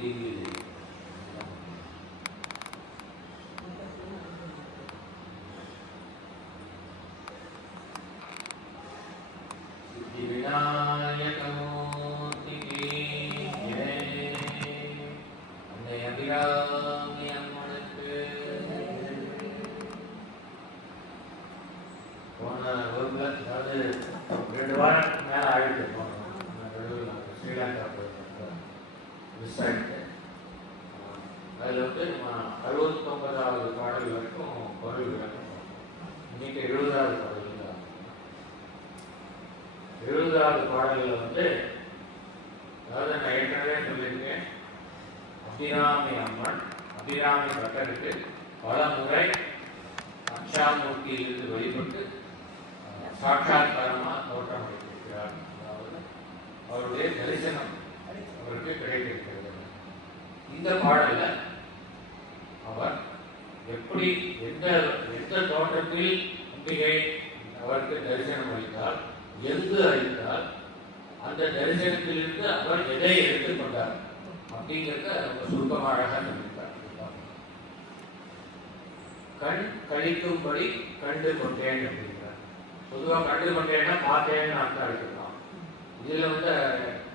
தீங்கு விநாயகமூர்த்திக்கு அன்னை அபிராமி அம்மனுக்கு போன ஊரில் அதாவது 2 வாரம் மேலே ஆகிட்டு போனோம். ஸ்ரீலங்கா மிஸ் ஆகிட்டு அதில் வந்து நம்ம 69வது பாடல் வரைக்கும் பொருள் விளக்கம். இன்னைக்கு 70வது பாடல். 70வது பாடலில் வந்து அதாவது நான் ஏற்கனவே சொல்லியிருக்கேன், அபிராமி அம்மன் அபிராமி பட்டருக்கு பல முறை அக்ஷாமூர்த்தியிலிருந்து வெளிப்பட்டு சாட்சாத்காரமாக தோற்றம் அளித்திருக்கிறார். அதாவது அவருடைய தரிசனம் அவருக்கு கிடைத்திருக்கிறது. இந்த பாடலில் அவர் எப்படி எந்த தோற்றத்தில் அம்பிகை அவருக்கு தரிசனம் அளித்தால், எங்கு அளித்தால், அந்த தரிசனத்திலிருந்து அவர் எதை எடுத்துக்கொண்டார் அப்படிங்கிறத ரொம்ப சுருக்கமாக சொல்லியிருக்கார். கண் கழிக்கும்படி கண்டு கொண்டேன் அப்படிங்கிறார். பொதுவாக கண்டு கொண்டேன்னா பார்த்தேன்னு அர்த்தம் எடுத்துக்கலாம். இதில் வந்து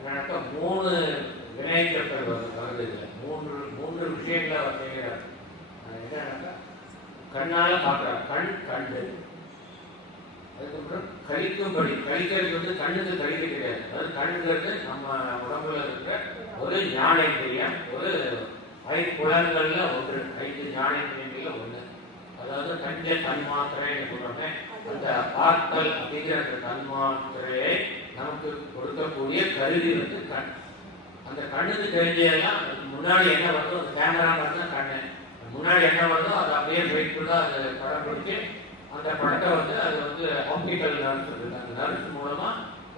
எனக்கு 3 வினைச்சொற்கள் வருது. இதில் மூன்று விஷயங்களை அவர் செய்கிறார். என்னன்னாக்கா கண்ணால் பார்க்குறார், கண் கண்டு. அதுக்கப்புறம் கழிக்கும்படி, கழிக்கிறது வந்து கண்ணுக்கு கழிக்க கிடையாது. அதாவது கண்ணுங்கிறது நம்ம உடம்புல இருக்கிற ஒரு ஞானேந்திரியம், ஒரு 5 புலன்கள்ல ஒன்று, 5 ஞானேந்திரியங்கள்ல ஒன்று. அதாவது கஞ்ச தன்மாத்திரைன்னு சொல்றாங்க. அந்த பார்த்தல் அப்படிங்கிற அந்த தன்மாத்திரையை நமக்கு கொடுக்கக்கூடிய கருவி வந்து கண். அந்த கண்ணுக்கு தெரிஞ்சதெல்லாம் முன்னாடி என்ன வருதோ, அந்த கேமரா பார்த்தா கண்ணு முன்னாடி என்ன வருதோ அதை அப்படியே வெயிட்ஃபுல்லாக அதை படம் பிடிச்சி அந்த படத்தை வந்து அது வந்து ஆப்டிக்கல் நர்வ்ஸ் இருக்குது. அந்த நர்வ்ஸ் மூலமாக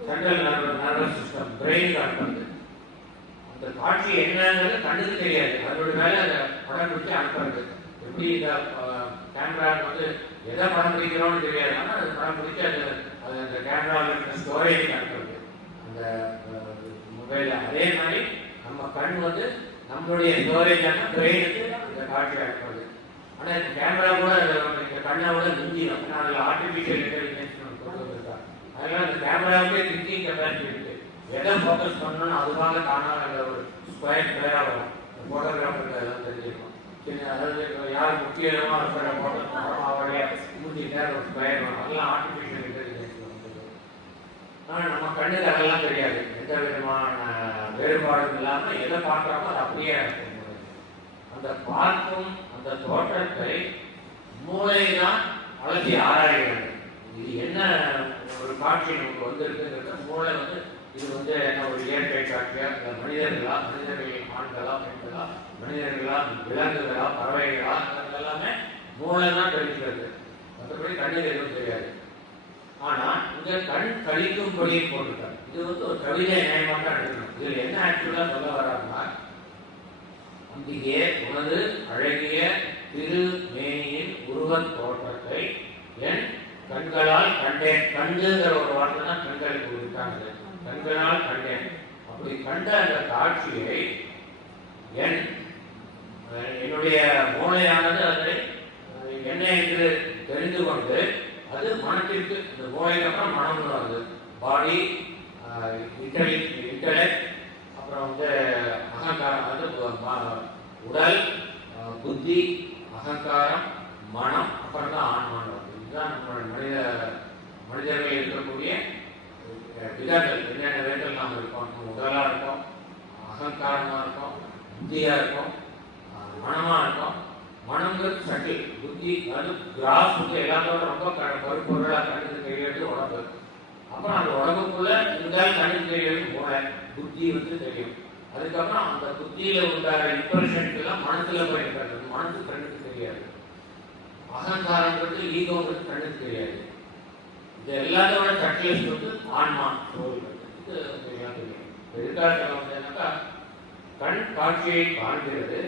சென்ட்ரல் நர்வஸ் சிஸ்டம் பிரெயின் காட்டுறது. அந்த காட்சி என்னங்கிறது கண்ணுக்கு தெரியாது. அதோட வேலை அதை படம் பிடிச்சி அனுப்புறது. எப்படி இந்த கேமரா வந்து எதை படம் பிடிக்கிறோன்னு தெரியாது, ஆனால் அது படம் பிடிச்சி அது அந்த கேமராவில் இருக்கிற ஸ்டோரேஜ் அனுப்புறது அந்த மொபைலில். அதே மாதிரி நம்ம கண் வந்து நம்மளுடைய ஸ்டோரேஜான பிரெயினுக்கு அந்த காட்சி அனுப்புறது. ஆனால் இந்த கேமரா கூட இந்த கண்ணை விட மிஞ்சிடும். ஏன்னா அதில் ஆர்டிஃபிஷியல் இன்டெலிஜென்ஸ் கொண்டு வந்திருக்காங்க. அதனால அந்த கேமராவுக்கே திங்கிங் கெப்பாசிட்டி இருக்குது. எதை ஃபோக்கஸ் பண்ணணும்னு அதுவாக தானாக அந்த ஒரு ஸ்கொயராக வரும். ஃபோட்டோகிராஃபருக்கு அதெல்லாம் தெரிஞ்சிருக்கும். சின்ன அதாவது யார் முக்கியமாக இருக்கிற ஃபோட்டோஸ் பண்ணுறோம் அவருடைய மூஞ்சி நேரம் ஒரு ஸ்கொயர் வரும். அதெல்லாம் ஆர்டிஃபிஷியல் இன்டெலிஜென்ஸ் வந்து. ஆனால் நம்ம கண்ணுக்கு அதெல்லாம் தெரியாது. எந்த விதமான வேறுபாடும் இல்லாமல் எதை பார்க்குறோமோ அது அப்படியே அந்த பார்க்கும் அந்த தோற்றத்தை மூளை தான் அழகி ஆராய்கிறது. இது என்ன ஒரு காட்சி நமக்கு வந்திருக்குங்கிறத மூளை வந்து இது வந்து என்ன ஒரு இயற்கை காட்சியா, இந்த மனிதர்கள் ஆண்களா பெண்களா, மனிதர்களா விலங்குகளா பறவைகளா, எல்லாமே மூளை தான் தெரிஞ்சுக்கிறது. மற்றபடி கண்ணுக்கு எதுவும் தெரியாது. ஆனால் இந்த கண் கழிக்கும்படி போட்டுட்டார். இது வந்து ஒரு கவிதை நியாயமாக தான் எடுக்கணும். இதில் என்ன ஆக்சுவலாக சொல்ல வர்றாங்கன்னா, அம்பிகே உனது அழகிய திருமேனியின் உருவத் தோற்றத்தை என் கண்களால் கண்டேன். கண்டுங்கிற ஒரு வார்த்தை தான் கண்களுக்கு இருக்காங்க. கண்களால் கண்டேன். அப்படி கண்ட அந்த காட்சியை என்னுடைய மூளையானது அதை என்ன என்று தெரிந்து கொண்டு அது மனத்திற்கு, இந்த மூளைக்கு அப்புறம் மனம் வருது. பாடி, இன்டலெக்ட், அப்புறம் வந்து அகங்காரம், அது உடல், புத்தி, அகங்காரம், மனம், அப்புறம் தான் ஆன்மானம். இதுதான் நம்மளோட மனிதர்கள் இருக்கக்கூடிய விதங்கள். என்னென்ன விதங்கள் நாம் இருக்கோம். நம்ம உடலாக இருக்கோம், அகங்காரமாக இருக்கும், புத்தியாக இருக்கும், மனமாக இருக்கும். மனங்கிறது சட்டில், புத்தி அது கிராஸ் வந்து எல்லாத்தோட ரொம்ப பருப்பொருளாக கண்ணுக்கு தெரியாது உடம்பு. அப்புறம் அந்த உடம்புக்குள்ள இருந்தாலும் கண்ணுக்கு தெரியாது மூளை, புத்தி வந்து தெரியும். அதுக்கப்புறம் அந்த புத்தியில உண்டான இம்ப்ரெஷன்ஸ் எல்லாம் மனசுல போய் இருக்காது. மனசு கண்ணுக்கு தெரியாது. அகங்காரங்கிறது ஈகோங்கிறது கண்ணுக்கு தெரியாது. இது எல்லாத்தோட சட்டிலிஸ்ட் வந்து ஆன்மா சோல். இது தெரியும். எதுக்காக என்னக்கா கண் காட்சியை காண்கிறது.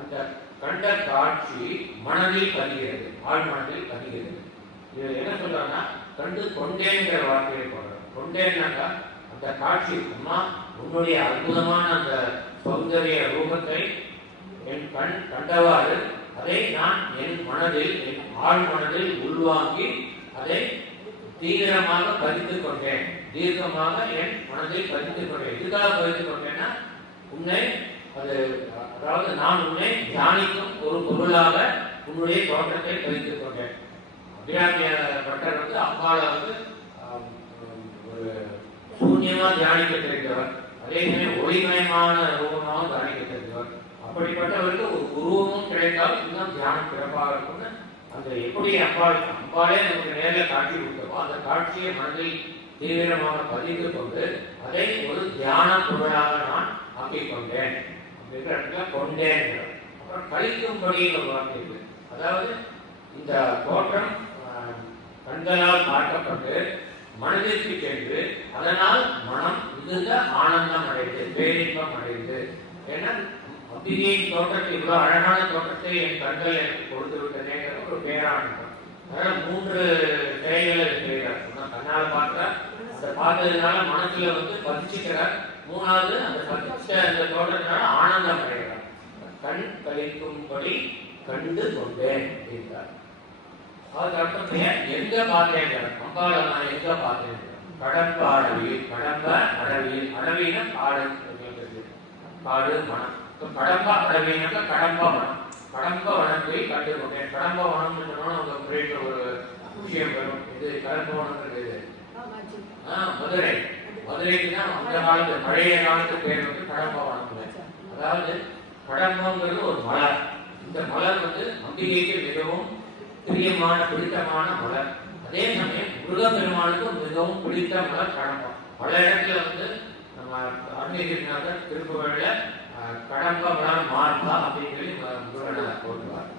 அந்த கண்ட காட்சி மனதில் பதிகிறது, ஆழ் மனதில் பதிகிறது. இது என்ன சொல்றாங்கன்னா கண்டு கொண்டேங்கிற வார்த்தையை போடுறோம். கொண்டேன்னாக்கா அந்த காட்சி அம்மா உன்னுடைய அற்புதமான அந்த சௌந்தரிய ரூப கண்டவாறு அதை நான் என் மனதில், என் ஆழ் மனதில் உள்வாங்கி அதை தீவிரமாக பதித்துக் கொண்டேன், தீர்க்கமாக என் மனதில் பதித்துக் கொண்டேன். இதுக்காக பதித்துக் கொண்டேன்னா, உன்னை அது அதாவது நான் உன்னை தியானிக்கும் ஒரு பொருளாக உன்னுடைய தோற்றத்தை பதித்துக் கொண்டேன். அபிராமிய பட்டர் வந்து அம்பாளை வந்து ஒரு சூன்யமா தியானிக்க தெரிந்தவர், அதே சமயம் ஒளிமயமான ரூபமாக தியானிக்க தெரிந்தவர். அப்படிப்பட்டவருக்கு ஒரு உருவமும் கிடைத்தால் இன்னும் தியானம் சிறப்பாக இருக்கும்னு அந்த எப்படி அம்பாளே நமக்கு நேரில் காட்சி கொடுத்தப்போ அந்த காட்சியை மனதில் தீவிரமாக பதிந்து கொண்டு அதை ஒரு தியான பொருளாக நான் ஆக்கிக் கொண்டேன் அப்படிங்கிற இடத்துல கொண்டேன். அப்புறம் கழிக்கும்படி ஒரு வார்த்தை இருக்கு. அதாவது இந்த தோற்றம் கண்களால் பார்க்கப்பட்டு மனதிற்கு சென்று அதனால் மனம் மிகுந்த ஆனந்தம் அடைந்து பேரின்பம் அடைந்து. ஏன்னா அம்பிகையின் தோற்றத்தை, இவ்வளவு அழகான தோற்றத்தை என் கண்கள் எனக்கு கொடுத்து விட்டதேங்கிற ஒரு பேரானந்தம். அதனால 3 செயல்களை செய்கிறார். கண்ணால் பார்த்தா அந்த பார்த்ததுனால மனசுல வந்து பதிச்சுக்கிறார். 3வது அந்த பதிச்ச அந்த தோற்றத்தினால ஆனந்தம் அடைகிறார். கண் கழிக்கும்படி கண்டு கொண்டேன் அப்படின்றார். அதுக்கப்புறம் எங்க பார்த்தேன், அம்பாவை நான் எங்க பார்த்தேன், கடம்ப அடவியில், கடம்ப அடவியில், அடவியில காடு, காடு மனம். கடம்ப அடவினாக்க கடம்ப வனம், கடம்ப வனத்தை கண்டு கொண்டேன். கடம்ப வனம்னு சொன்னா உங்க புரியுற ஒரு விஷயம் வரும். இது கடம்ப வனம்ன்றது மதுரை, மதுரைக்கு தான் அந்த காலத்து பழைய காலத்து பேர் வந்து கடம்ப வனம். அதாவது கடம்பங்கிறது ஒரு மலர். இந்த மலர் வந்து அம்பிகைக்கு மிகவும் பிரியமான பிடித்தமான மலர். அதே சமயம் முருகப்பெருமானுக்கு மிகவும் பிடித்த மலர் கடம்பம். பல இடத்துல வந்து நம்ம அருணகிரிநாதர் திருப்புகழில் கடம்ப மலர் மார்பா அப்படின்னு சொல்லி முருகனை போட்டுவார்.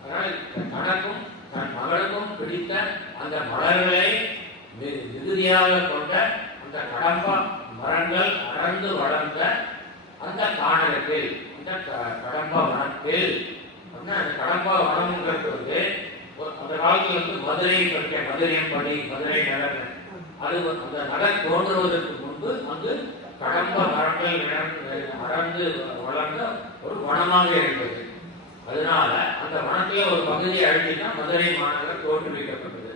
அதனால தனக்கும் தன் மகளுக்கும் பிடித்த அந்த மலர்களை மிகுதியாக கொண்ட அந்த கடம்ப மரங்கள் அடர்ந்து வளர்ந்த அந்த காணகத்தில், அந்த கடம்ப வனத்தில், அந்த கடம்ப வனம்ங்கிறது வந்து அந்த காலத்துல வந்து மதுரையை பற்றிய மதுரையம்படி, மதுரை நகர், அது அந்த நகர் தோன்றுவதற்கு முன்பு அங்கு கடம்ப மரங்கள் அடர்ந்து வளர்ந்த ஒரு வனமாக இருந்தது. அதனால அந்த வனத்தில ஒரு பகுதியை அழிச்சுதான் மதுரை மாநகர் தோற்றுவிக்கப்பட்டது.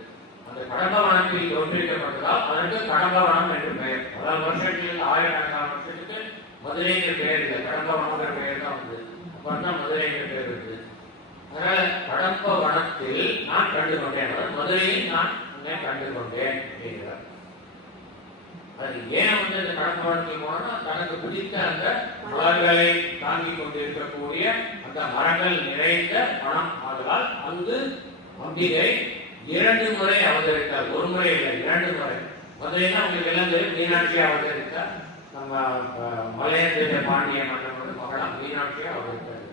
அந்த கடம்ப வனத்தில் தோற்றுவிக்கப்பட்டதால் அதற்கு கடம்ப வனம் என்று பெயர். பல வருஷத்தில், ஆயிரக்கணக்கான வருஷத்துக்கு மதுரைங்கிற பெயர் இல்லை, கடம்ப வனங்கிற பெயர் தான் வந்து அப்புறம் தான் மதுரைங்கிற பெயர் இருக்குது. அதனால கடம்ப வனத்தில் நான் கண்டு கொண்டேன், மதுரையில் நான் கண்டு கொண்டேன் அப்படிங்கிறார். அது ஏன் வந்து இந்த கடம்ப வனத்தில் போனா தனக்கு பிடித்த அந்த மலர்களை தாங்கிக் கொண்டிருக்கக்கூடிய அந்த மரங்கள் நிறைந்த வனம் ஆதலால் அங்கு அம்பிகை 2 முறை அவதரித்தார். ஒரு முறை இல்லை, 2 முறை. மதுரைனா உங்களுக்கு எல்லாம் தெரியும், மீனாட்சியை அவதரித்தார். நம்ம மலையதேச பாண்டிய மன்னனோட மகளாம் மீனாட்சியை அவதரித்தார்.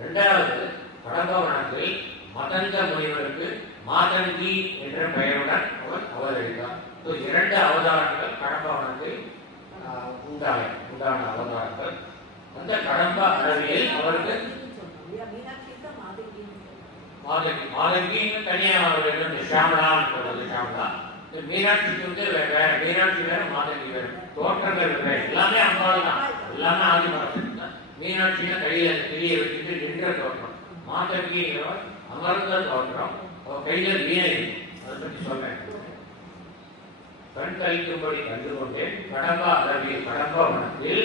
2வது கடம்ப வனத்தில் மதங்க முனிவருக்கு மாதங்கி என்ற பெயருடன் அவர் அவதரித்தார். 2 அவதாரங்கள் கடம்ப வனத்தில் உண்டான அவதாரங்கள். அந்த கடம்ப அடவியில் அவருக்கு மாதங்கி தனியா அவர்கள் ஷாமலான்னு சொல்றது. ஷாமலா மீனாட்சிக்கு வந்து வேற, மீனாட்சி வேற, மாதங்கி வேற, தோற்றங்கள் வேற, எல்லாமே அம்பாள் தான், எல்லாமே ஆதிமரத்தில் தான். மீனாட்சினா கையில திரிய வச்சுட்டு நின்ற தோற்றம், மாதங்கிங்கிறவர் அமர்ந்த தோற்றம், கையில வீணை இருக்கும். அதை பற்றி சொல்றேன். கண் கழிக்கும்படி கண்டு கொண்டேன் கடம்ப அடவியில், கடம்ப வனத்தில்.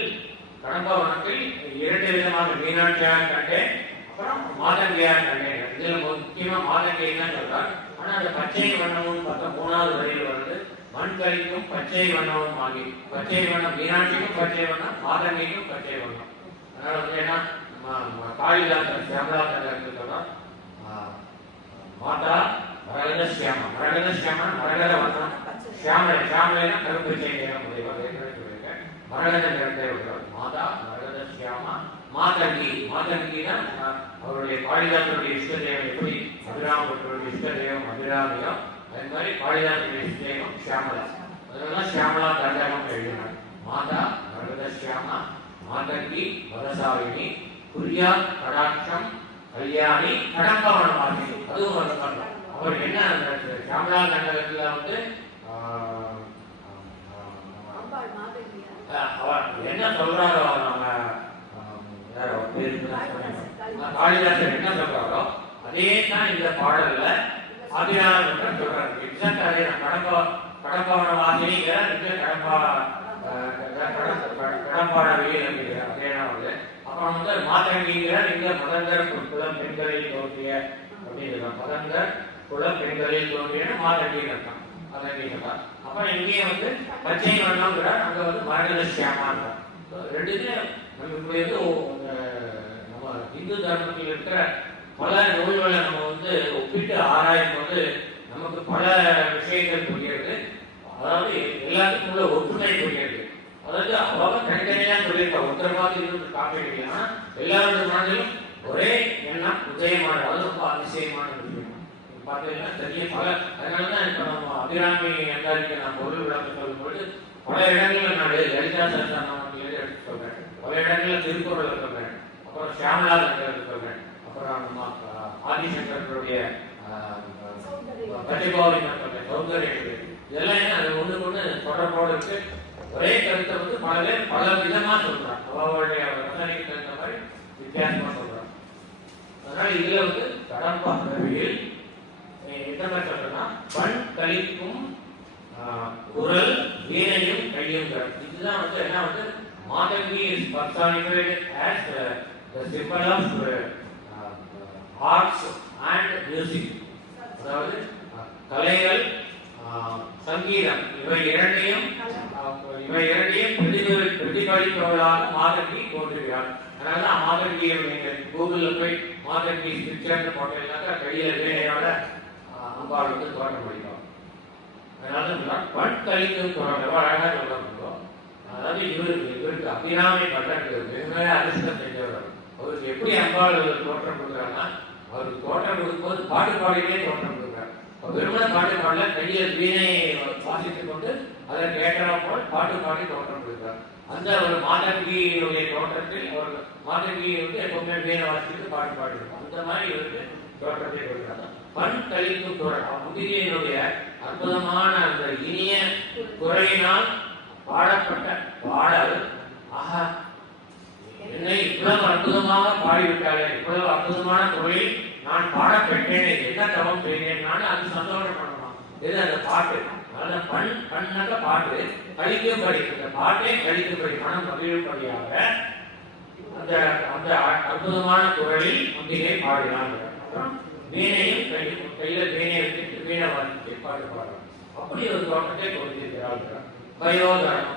கடம்ப வனத்தில் 2 விதமாக மீனாட்சியாக கண்டேன், அப்புறம் மாதங்கியாக கண்டேன். இதுல முக்கியமா மாதங்கின்னு சொல்றார். ஆனா அந்த பச்சை வண்ணமும் பார்த்தா 3வது வரையில் வருது. மண் கழிக்கும் பச்சை வண்ணமும் ஆகி, பச்சை வண்ணம் மீனாட்சிக்கும் பச்சை வண்ணம், மாதங்கிக்கும் பச்சை வண்ணம். அதனால வந்து ஏன்னா காளிதாசன் சியாமலாசன் சொல்றார், மாதா மரகத சியாமா, மரகத சியாமா மரகத வண்ணம், சியாமலை, சியாமலைனா கருப்பு செய்யணும் சொல்லியிருக்கேன். மரகத நிறத்தை விடுறார். மாதா மரகத சியாமா மாதங்கி, மாதங்கினா அவருடைய காளிதாசனுடைய இஷ்ட தெய்வம் எப்படி அபிராமபுரனுடைய இஷ்ட தெய்வம் அபிராமியம், அதே மாதிரி காளிதாசனுடைய இஷ்ட தெய்வம் சியாமலா. அதனால சியாமலா தண்டகம் எழுதினார். மாதா மரகத சியாமா மாதங்கி வரசாலினி குரியா கடாட்சம் கல்யாணி கடம்பவனமாகி. அதுவும் அவர் என்ன அந்த சியாமலா தண்டகத்துல வந்து அவர் என்ன சொல்றாரோ, நம்ம காளிதாசர் என்ன சொல்றாரோ அதே தான் இந்த பாடல்ல அபிராமன் சொல்றாரு. எக்ஸாக்ட் அதே தான். கடம்பான வாசினிங்கிற கடம்பான வெயில் அப்படிங்கிற அதே தான் வந்து. அப்புறம் வந்து மாதங்கிங்கிற இங்க மதந்தர் குலம் பெண்களில் தோன்றிய அப்படின்னு மதந்தர் குலம் பெண்களில் தோன்றிய மாதங்கின்னு இருக்கான். அதான் அப்புறம் இங்கேயே வந்து பச்சை வண்ணம்ங்கிற அங்க வந்து மரகத சியாமான் ரெண்டுமே நமக்கு நம்ம இந்து தர்மத்தில் இருக்கிற பல நூல்களை நம்ம வந்து ஒப்பிட்டு ஆராயும் போது நமக்கு பல விஷயங்கள் புரியுது. அதாவது எல்லாத்துக்கும் உள்ள ஒற்றுமை புரியுது. அதாவது அவங்க தனித்தனியா சொல்லியிருக்கா. ஒருத்தர் மாதிரி இருந்து காப்பீடுனா எல்லாரோட மனதிலும் ஒரே எண்ணம் உதயமான அது ரொம்ப அதிசயமான விஷயம் பார்த்தீங்கன்னா தெரிய பல. அதனாலதான் இப்ப நம்ம அபிராமி அந்தாதிக்கு நான் பொருள் விளக்கம் சொல்லும்போது பல இடங்கள்ல நான் லலிதா சரஸ்வதி எடுத்து சொல்றேன், பல இடங்கள்ல திருக்குறள் சொல்றேன், அப்புறம் சியாமலா சொல்றேன், அப்புறம் நம்ம ஆதிசங்கருடைய பிரதிபாவனை சொல்றேன், சௌந்தரியம். இதெல்லாம் அது ஒண்ணு தொடர்போடு இருக்கு. ஒரே கருத்தை வந்து பல பேர் பல விதமா சொல்றான். அவருடைய ரசனைக்கு தகுந்த மாதிரி வித்தியாசமா சொல்றான். அதனால இதுல வந்து கடம்பா கவியில் என்ன சொல்றேன்னா பண் கலிக்கும் குரல் வீணையும் கையும். இதுதான் வந்து என்ன வந்து Matangi is personified as the symbol of arts and music. அதாவது கலைகள் சங்கீதம் இவை இரண்டையும் பிரதிபலிப்பவர்களாக மாதங்கி தோன்றுகிறார். அதனால மாதங்கியை நீங்க கூகுள்ல போய் மாதங்கி பிக்சர்னு போட்டீங்கன்னாக்கா கையில வீணையோட அம்பாள் வந்து தோற்ற முடியும். அதனால பண் கலிக்கும் குரல் அழகா சொல்ல முடியும். அதாவது இவருக்கு அபிராமி பட்டத்துக்கு மிக அதிர்ஷ்டம் செஞ்சவர். அவருக்கு எப்படி அம்பாள் தோற்றம் கொடுக்குறாங்கன்னா அவருக்கு தோற்றம் கொடுக்கும்போது பாட்டு பாடியே தோற்றம் கொடுக்குறாரு. வெறுமன பாட்டு பாடல, கையில வீணையை வாசித்துக் கொண்டு அதற்கு ஏற்றா போல் பாட்டு பாடி தோற்றம் கொடுக்கிறார். அந்த ஒரு மாதங்கியுடைய தோற்றத்தில் அவர் மாதங்கி வந்து எப்பவுமே வீணை வாசித்து பாட்டு பாடிருக்கும். அந்த மாதிரி இவருக்கு தோற்றத்தை கொடுக்கிறார். பண் கலிக்கும் குரல் முதிரையினுடைய அற்புதமான அந்த இனிய குரலினால் பாடப்பட்ட பாடல். ஆஹா, என்னை இவ்வளவு அற்புதமாக பாடிவிட்டாலே, இவ்வளவு அற்புதமான குரலில் நான் பாட பெற்றேனே, என்ன தவம் செய்தேன் நான் அது சந்தோஷப்படணும். இது அந்த பாட்டு. அதனால பண்ணாக்க பாட்டு கழிக்கும்படி, அந்த பாட்டே கழிக்கும்படி மனம் மகிழும்படியாக அந்த அந்த அற்புதமான குரலில் முந்திகை பாடினாங்க. அப்புறம் வீணையும் கையில வீணையை வச்சுட்டு வீணை வாசித்து பாட்டு பாடுறாங்க. அப்படி ஒரு தோட்டத்தை கொடுத்திருக்கிறார்கள். பயோதரம்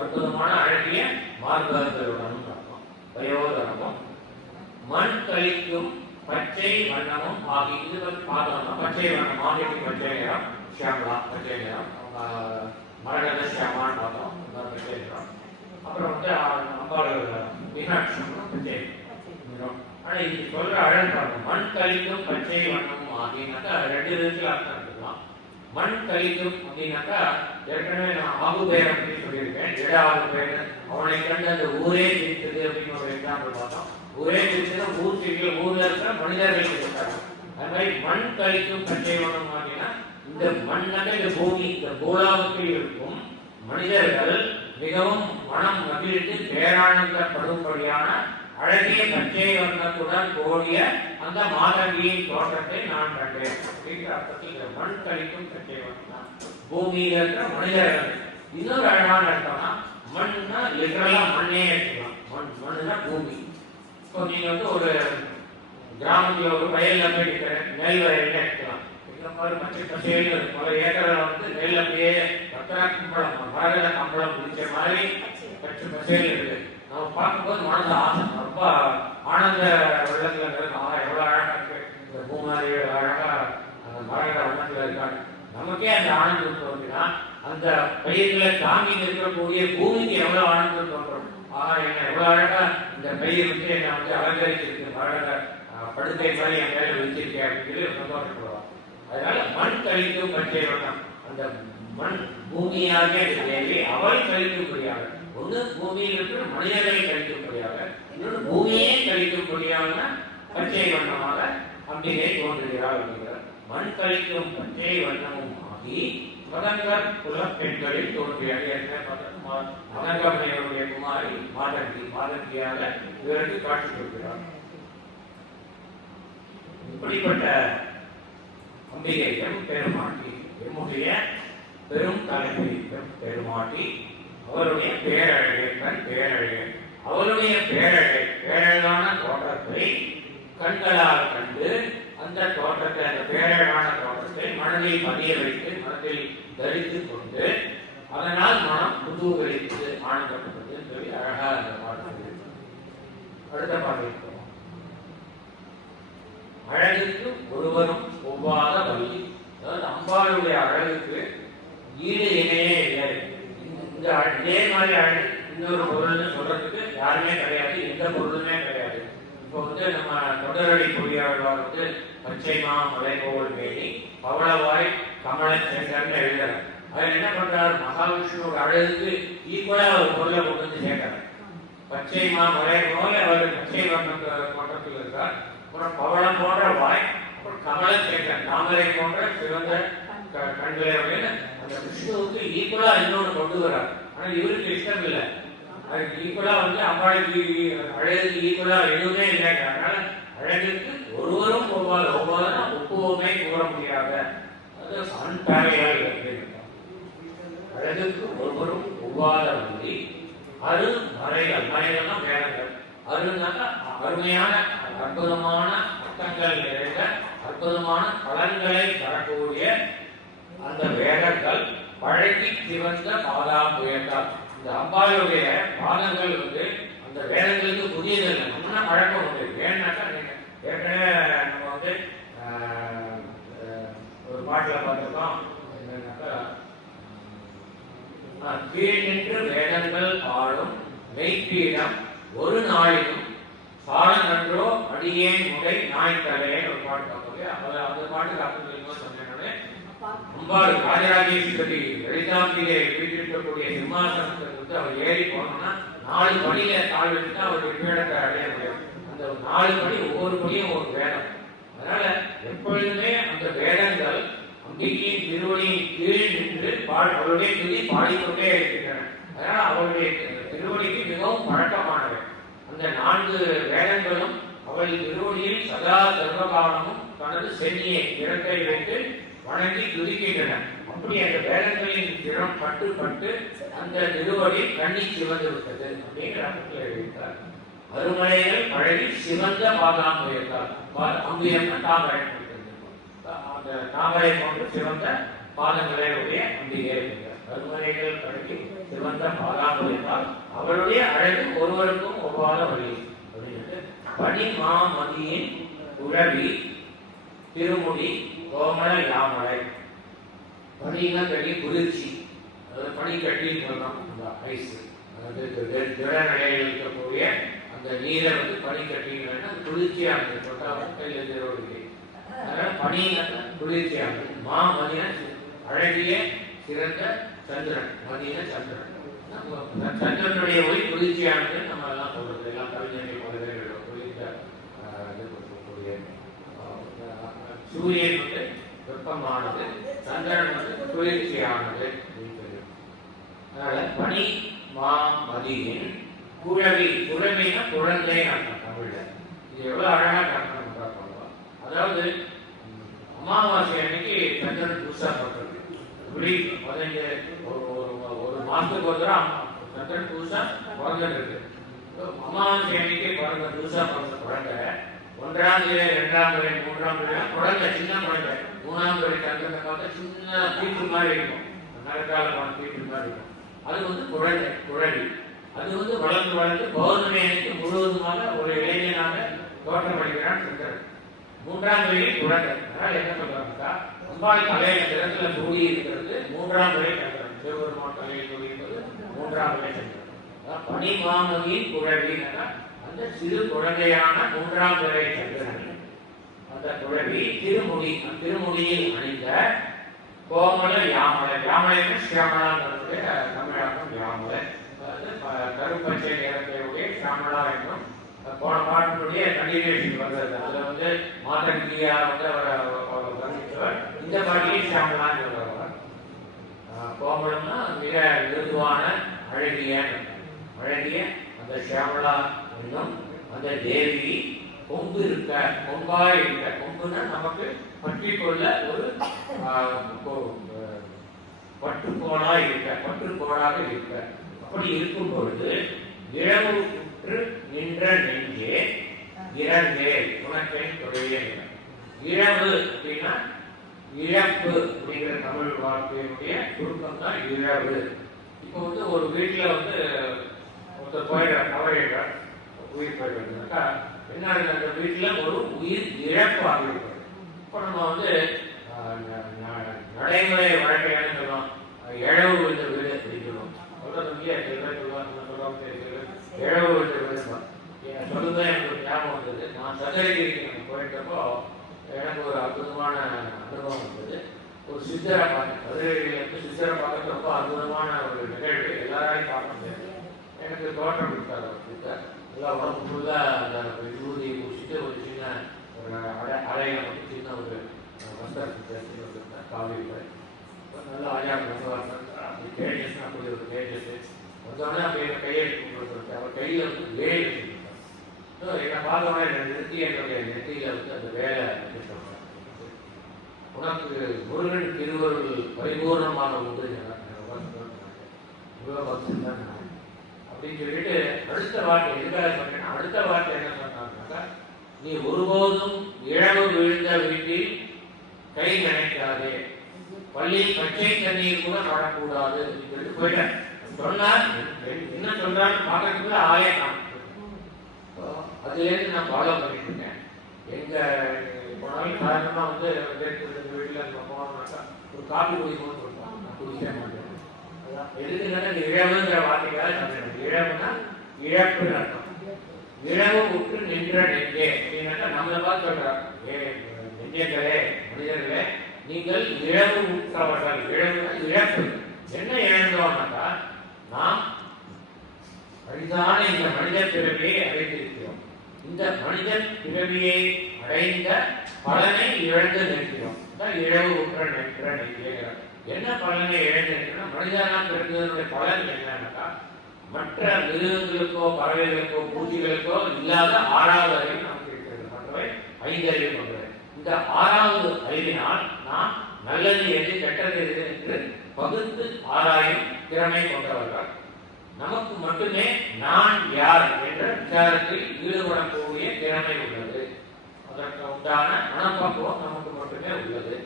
அற்புதமான அழகிய மார்பகங்களுடன் பயோதரமும் மண் கழிக்கும் பச்சை வண்ணமும் ஆகி. இது வந்து பார்த்தோம்னா பச்சை வண்ணம் ஆகிக்கு பச்சை நிறம், ஷியாமலா பச்சை நிறம், மரகத ஷியாமான்னு பார்த்தோம் பச்சை நிறம். அப்புறம் வந்து அம்பாள் மீனாட்சி பச்சை நிறம். ஆனா இது சொல்ற அழகு பாருங்க, மண் கழிக்கும் பச்சை வண்ணமும் ஆகினாக்கா ரெண்டு விதத்துல அர்த்தம் எடுத்துக்கலாம். மண் கழிக்கும் அப்படின்னாக்கா ஏற்கனவே நான் ஆகுபேர் அப்படின்னு சொல்லியிருக்கேன். இட ஆகுபேர் அவனை கண்டு அந்த ஊரே பிரித்தது அப்படின்னு ஒரு எக்ஸாம்பிள் பார்த்தோம். ஊரே பிரித்தது ஊர் சிறிய ஊர்ல இருக்கிற மனிதர்கள் இருக்காங்க. அது மாதிரி மண் கழிக்கும் பச்சை வண்ணம் அப்படின்னா இந்த மண்ணாக இந்த பூமி இந்த பூலாவத்தில் இருக்கும் மனிதர்கள் மிகவும் மனம் மகிழ்ந்து பேரானந்தப்படும்படியான அழகிய பச்சை வண்ணத்துடன் கூடிய அந்த மாதவியின் தோற்றத்தை நான் கண்டேன் அப்படிங்கிற அர்த்தத்தில் மண் கழிக்கும் பச்சை வண்ணம் பூமியில இருக்கிற மனிதர்கள். இன்னொரு அழகான அர்த்தம்னா மண்ணா லிட்டரலா மண்ணே எடுத்துக்கலாம். மண்ணுனா பூமி. இப்போ நீங்க வந்து ஒரு கிராமத்துல ஒரு வயல்ல போய் நெல் வயல்ல எடுத்துக்கலாம். இந்த மாதிரி பச்சை பச்சையில பல ஏக்கர்ல வந்து நெல் அப்படியே பத்திரா கம்பளம் மரகத கம்பளம் பிடிச்ச மாதிரி பச்சை பச்சையில இருக்கு. நம்ம பார்க்கும்போது மனது ரொம்ப ஆனந்த வெள்ளத்துல எவ்வளவு அழகா இருக்கு இந்த பூமாரி, அழகா அந்த மரகத வண்ணத்துல இருக்காங்க. நமக்கே அந்த ஆனந்தம் தோன்றினா அந்த பயிர்களை தாங்கி இருக்கக்கூடிய பூமிக்கு எவ்வளவு ஆனந்தம் தோன்றும். என்ன எவ்வளவு அழகா இந்த பயிர் வந்து என்ன வந்து அலங்கரிச்சிருக்கு, மரகத படுக்கை மாதிரி என் மேல வச்சிருக்கேன் அப்படின்னு சொல்லி சந்தோஷப்படுவாங்க. அதனால மண் கழிக்கும் பச்சை வண்ணம் அந்த மண் பூமியாக தேவி அவள் கழிக்கும்படியாக, ஒண்ணு பூமியில் இருக்கிற மனிதர்களை கழிக்கும்படியாக, இன்னொன்று பூமியே கழிக்கும்படியான பச்சை வண்ணமாக அம்பிகை தோன்றுகிறாள் அப்படிங்கிறார். மண் கழிக்கும் பச்சை வண்ணமும் ஆகி மதங்கர் குல பெண்களில் தோன்றிய மதங்கமனையுடைய குமாரி மாதங்கியாக இவருக்கு காட்சி கொடுக்கிறார். இப்படிப்பட்ட அம்பிகை பெருமாட்டி, எம்முடைய பெரும் தலைமை பெருமாட்டி, அவருடைய பேரழகை கண் பேரழகை, அவருடைய பேரழகான தோற்றத்தை கண்களால் கண்டு அந்த தோற்றத்தை, அந்த பேரழகான தோற்றத்தை மனதில் பதிய வைத்து மனதில் தரித்து கொண்டு அதனால் மனம் குதூகலித்து ஆனந்தப்பட்டது சொல்லி அழகாக அந்த பாட்டு. அடுத்த பாடலுக்கு அழகுக்கு ஒருவரும் ஒவ்வாத வள்ளி. அதாவது அம்பாளுடைய அழகுக்கு ஈடு இணையே இல்லை. இந்த இதே மாதிரி அழகு இன்னொரு பொருள்னு சொல்றதுக்கு யாருமே கிடையாது, எந்த பொருளுமே கிடையாது. இப்போ நம்ம தொடரடி பொறியாளர் பச்சைமா மலைபோல் மேனி பவளவாய் கமல சேகர்னு எழுதுறாரு. அவர் என்ன பண்றாரு, மகாவிஷ்ணுவோட அழகுக்கு ஈக்குவலா ஒரு பொருளை கொண்டு வந்து சேர்க்கிறார். பச்சைமா மலை போல அவர் பச்சை மன்றத்தில் இருக்கார். அப்புறம் பவளம் போன்ற வாய், அப்புறம் கமல சேகர் தாமரை போன்ற சிவந்த கண்களை அந்த விஷ்ணுவுக்கு ஈக்குவலா இன்னொன்று கொண்டு வர்றார். ஆனா இவருக்கு இஷ்டம் இல்லை. அதுக்கு ஈக்குவலா அம்பாளுக்கு அழகுக்கு ஈக்குவலா எதுவுமே இல்லை. அதனால அழகுக்கு ஒருவரும் ஒவ்வாறுனா ஒப்புவமே கூற முடியாத, அது அன்பேரையால் அழகுக்கு ஒருவரும் ஒவ்வாத வழி அரு மறைகள், மறைகள்னா வேதங்கள், அருனால அருமையான அற்புதமான அர்த்தங்கள் நிறைந்த அற்புதமான பலன்களை தரக்கூடிய அந்த வேதங்கள் பழகி சிவந்த பாதாம்புயத்தால். இந்த அம்பாளுடைய பாதங்கள் அந்த வேதங்களுக்கு புதியதில்லை, நம்ம பழக்கம் உண்டு. ஏன்னாக்கா ஏற்கனவே நம்ம ஒரு பாட்டில் பார்த்துருக்கோம், என்னன்னாக்கா கீழ் நின்று வேதங்கள் ஆளும் மெய்ப்பீடம் ஒரு நாளிலும் சால நன்றோ அடியேன் முறை நாய்த்தலையன்னு ஒரு பாட்டு பார்ப்போம். அந்த பாட்டுக்கு அர்த்தம் சொன்னேன். அம்பாள் ராஜராஜேஸ்வரி லலிதாம்பிகை வீட்டிருக்கக்கூடிய சிம்மாசனத்தை அவர் ஏறி போனோம்னா 4 படியில கால் வச்சுட்டா அவருடைய பீடத்தை அடைய முடியும். அந்த 4 படி, ஒவ்வொரு படியும் ஒரு வேதம். அதனால எப்பொழுதுமே அந்த வேதங்கள் அம்பிகையின் திருவடியின் கீழ் நின்று அவருடைய துதி பாடிக்கொண்டே இருக்கின்றன. அதனால அவருடைய திருவடிக்கு மிகவும் பழக்கமானவை. அந்த 4 வேதங்களும் அவள் திருவடியில் சதா சர்வகாலமும் தனது சென்னியை இடத்தை வைத்து வணங்கி துதிக்கின்றன. அப்படி அந்த வேதங்களின் திறம் பட்டு அந்த திருவடி கண்ணி சிவந்து விட்டது அப்படிங்கிற அர்த்தத்தில் எழுதியிருக்கார். அருமலைகள் பழகி சிவந்த பாதாம்புயத்தால், அம்புயம் தாமரை, அந்த தாமரை போன்று சிவந்த பாதங்களை உடைய அம்பிகை இருக்கிறார். அருமலைகள் பழகி சிவந்த பாதாம்புயத்தால் அவருடைய அழகு ஒருவருக்கும் ஒவ்வாத வழி அப்படின்னு பனி மாமதியின் உழவி திருமுடி கோமல யாமலை. பனினா கட்டி குளிர்ச்சி, அதாவது பனி கட்டின்னு சொல்லலாம். அந்த ஐஸ், அதாவது திட நிலையில் இருக்கக்கூடிய அந்த நீரை பனி கட்டிங்கன்னா குளிர்ச்சியானது, தொட்டால் கையில் திருவடி. அதனால பனினா குளிர்ச்சியானது. மதினா அழகிய சிறந்த சந்திரன், மதினா சந்திரன். சந்திரனுடைய ஒளி குளிர்ச்சியானது நம்ம எல்லாம் சொல்றது, எல்லாம் கவிஞர்கள் முதலில் குளிர்ந்த சூரியன் வெப்பமானது, சந்திரன் குளிர்ச்சியானது. அதனால பனி மாமதியின் குழவி, குழவினா குழந்தை அர்த்தம் தமிழ்ல. இது எவ்வளவு அழகாக அர்த்தம் பார்க்கலாம். அதாவது அமாவாசை அன்னைக்கு சந்திரன் புதுசா பண்றது, இப்படி 15 ஒரு மாசத்துக்கு ஒரு தடவை சந்திரன் புதுசா பிறந்துருக்கு. அமாவாசை அன்னைக்கு பிறந்த புதுசா பிறந்த குழந்தை 1ஆம் கிளை 2ஆம் கிளை 3ஆம் கிளை குழந்தை, சின்ன குழந்தை. 3ஆம் கிளை சந்திரனை பார்த்தா சின்ன பீட்டு மாதிரி இருக்கும், மரக்காலமான பீட்டு மாதிரி இருக்கும். அது குழந்தை, குழவி. அது வளர்ந்து பௌர்ணமி அன்னைக்கு முழுவதுமாக ஒரு இளைஞனாக தோற்றமளிக்கிறான் சந்திரன். 3ஆம் கிளை குழந்தை. அதனால என்ன சொல்றாங்கக்கா, அம்பாள் தலையில திறத்துல கூடி இருக்கிறது 3ஆம் கிளை சந்திரன். சிவபெருமான் தலையில் கூடி இருப்பது 3ஆம் கிளை சந்திரன். பனி மாமதியின் குழவி, அந்த சிறு குழந்தையான 3ஆம் கிளை சந்திரன். அந்த குழவி திருமுடி, திருமுடியில் அணிந்த கோமல யாமலை. யாமலைன்னு சியாமலாங்கிறது தமிழாக்கம். யாமலை கருப்பச்சை நிறத்தையுடைய சியாமலா என்றும் போன பாட்டினுடைய கண்டினியூஷன் வந்தது. அதுல மாதங்கியா அவர் வர்ணித்தவர். இந்த பாட்டிலே சியாமலான்னு சொல்றவர். கோமலம்னா மிக மிருதுவான அழகிய அந்த சியாமலா என்னும் அந்த தேவி கொம்பு இருக்க, கொம்பாய் இருக்க, கொம்புன்னா நமக்கு பற்றி கொள்ள ஒரு பற்றுக்கோளாய் இருக்க, பற்றுக்கோளாக இருக்க. அப்படி இருக்கும் பொழுது இழவுற்று நின்ற நெஞ்சே இறந்தே உனக்கென் தொழிலே. இழவு அப்படின்னா இழப்பு அப்படிங்கிற தமிழ் வார்த்தையினுடைய சுருக்கம் தான் இழவு. இப்போ வந்து ஒரு வீட்டில் வந்து ஒருத்தர் போயிடுறார், தவறிடுறார், உயிர் போயிடுறாருனாக்கா என்ன அந்த வீட்டில் ஒரு உயிர் இழப்பு ஆகியிருப்பாரு. இப்போ நம்ம வந்து நடைமுறை வழக்கையான சொல்லுவோம், இழவு விழுந்த வீடு அப்படின்னு சொல்லுவோம். சொல்றது இல்லையா, சில பேர் சொல்லுவாங்க இழவு விழுந்த வீடு சொல்லுதான். எனக்கு ஒரு ஞாபகம் வந்தது. நான் சதுரகிரிக்கு நம்ம போயிட்டப்போ எனக்கு ஒரு அற்புதமான அனுபவம் இருந்தது. ஒரு சித்தரை பார்த்தேன். சதுரகிரியில் வந்து சித்தரை பார்க்கறது ரொம்ப அற்புதமான ஒரு நிகழ்வு. எல்லாராலையும் பார்க்க முடியாது. எனக்கு தோற்றம் கொடுத்தார் ஒரு சித்தர். எல்லாம் உடம்பு ஃபுல்லாக அந்த ஊதி குடிச்சிட்டு ஒரு சின்ன ஒரு அறையில் மட்டும் சின்ன ஒரு வஸ்திரத்தை வச்சுருந்தேன். காவிரி நல்லா ஆஜாக அப்படி கேஜஸ், அப்படி ஒரு கேஜஸ் வந்தோடனே அப்படியே கையெழுத்து கொடுத்துருக்கேன். அவர் கையில் வந்து வேலை வச்சுருக்கேன். என்னை பார்த்தோன்னே நிறுத்தி என்னுடைய நெற்றியில் வந்து அந்த வேலை சொல்கிறேன், உனக்கு முருகன் திருவருள் பரிபூர்ணமாக உண்டு அப்படின்னு சொல்லிட்டு அடுத்த வார்த்தை எதுக்காக சொன்னேன்னா, அடுத்த வார்த்தை என்ன சொன்னாங்க, நீ ஒருபோதும் இழவு விழுந்த வீட்டில் கை நினைக்காதே, பள்ளியில் பச்சை தண்ணீர் கூட நடக்கூடாது அப்படின்னு சொல்லிட்டு போயிட்டேன். சொன்னார். என்ன சொல்றான்னு பார்க்கறதுக்குள்ள ஆயிரம். அதுலேருந்து நான் ஃபாலோ பண்ணிட்டு இருக்கேன். எங்க போனாலும் காரணமா வந்து வீட்டில் நம்ம போனோம்னாக்கா ஒரு காப்பி குடிக்கணும்னு சொல்லுவாங்க. நான் குடிக்க மாட்டேன். எதுக்குன்னா இந்த இழவுங்கிற வார்த்தைக்காக சொன்னேன். இழவுனா இழப்பு அர்த்தம். இழவு உற்று நின்ற நெஞ்சே அப்படின்னாக்கா நம்மளை பார்த்து சொல்றாங்க, நெஞ்சங்களே, மனிதர்களே, நீங்கள் இழவு உற்றவர்கள். இழவுனா இழப்பு. என்ன இழந்தோம்னாக்கா நாம் அரிதான இந்த மனித பிறவியை அடைந்திருக்கிறோம். இந்த மனித பிறவியை அடைந்த பலனை இழந்து நிற்கிறோம். இழவு உற்ற நிற்கிற நிற்கிறார். என்ன பலனை இழந்து நிற்கிறோம்? மனிதனா பிறந்ததனுடைய பலன் என்னன்னாக்கா மற்ற மிருகங்களுக்கோ பறவைகளுக்கோ பூச்சிகளுக்கோ இல்லாத 6வது அறிவு நமக்கு இருக்கிறது. மற்றவை 5 அறிவு கொண்டவை. இந்த 6வது அறிவினால் நாம் நல்லது எது கெட்டது எது என்று பகுத்து ஆராயும் திறமை கொண்டவர்கள். நமக்கு மட்டுமே நான் யார் என்ற விசாரத்தில் ஈடுபடக்கூடிய திறமை உள்ளது. அதற்கு உண்டான மனப்பக்குவம் நமக்கு மட்டுமே உள்ளது.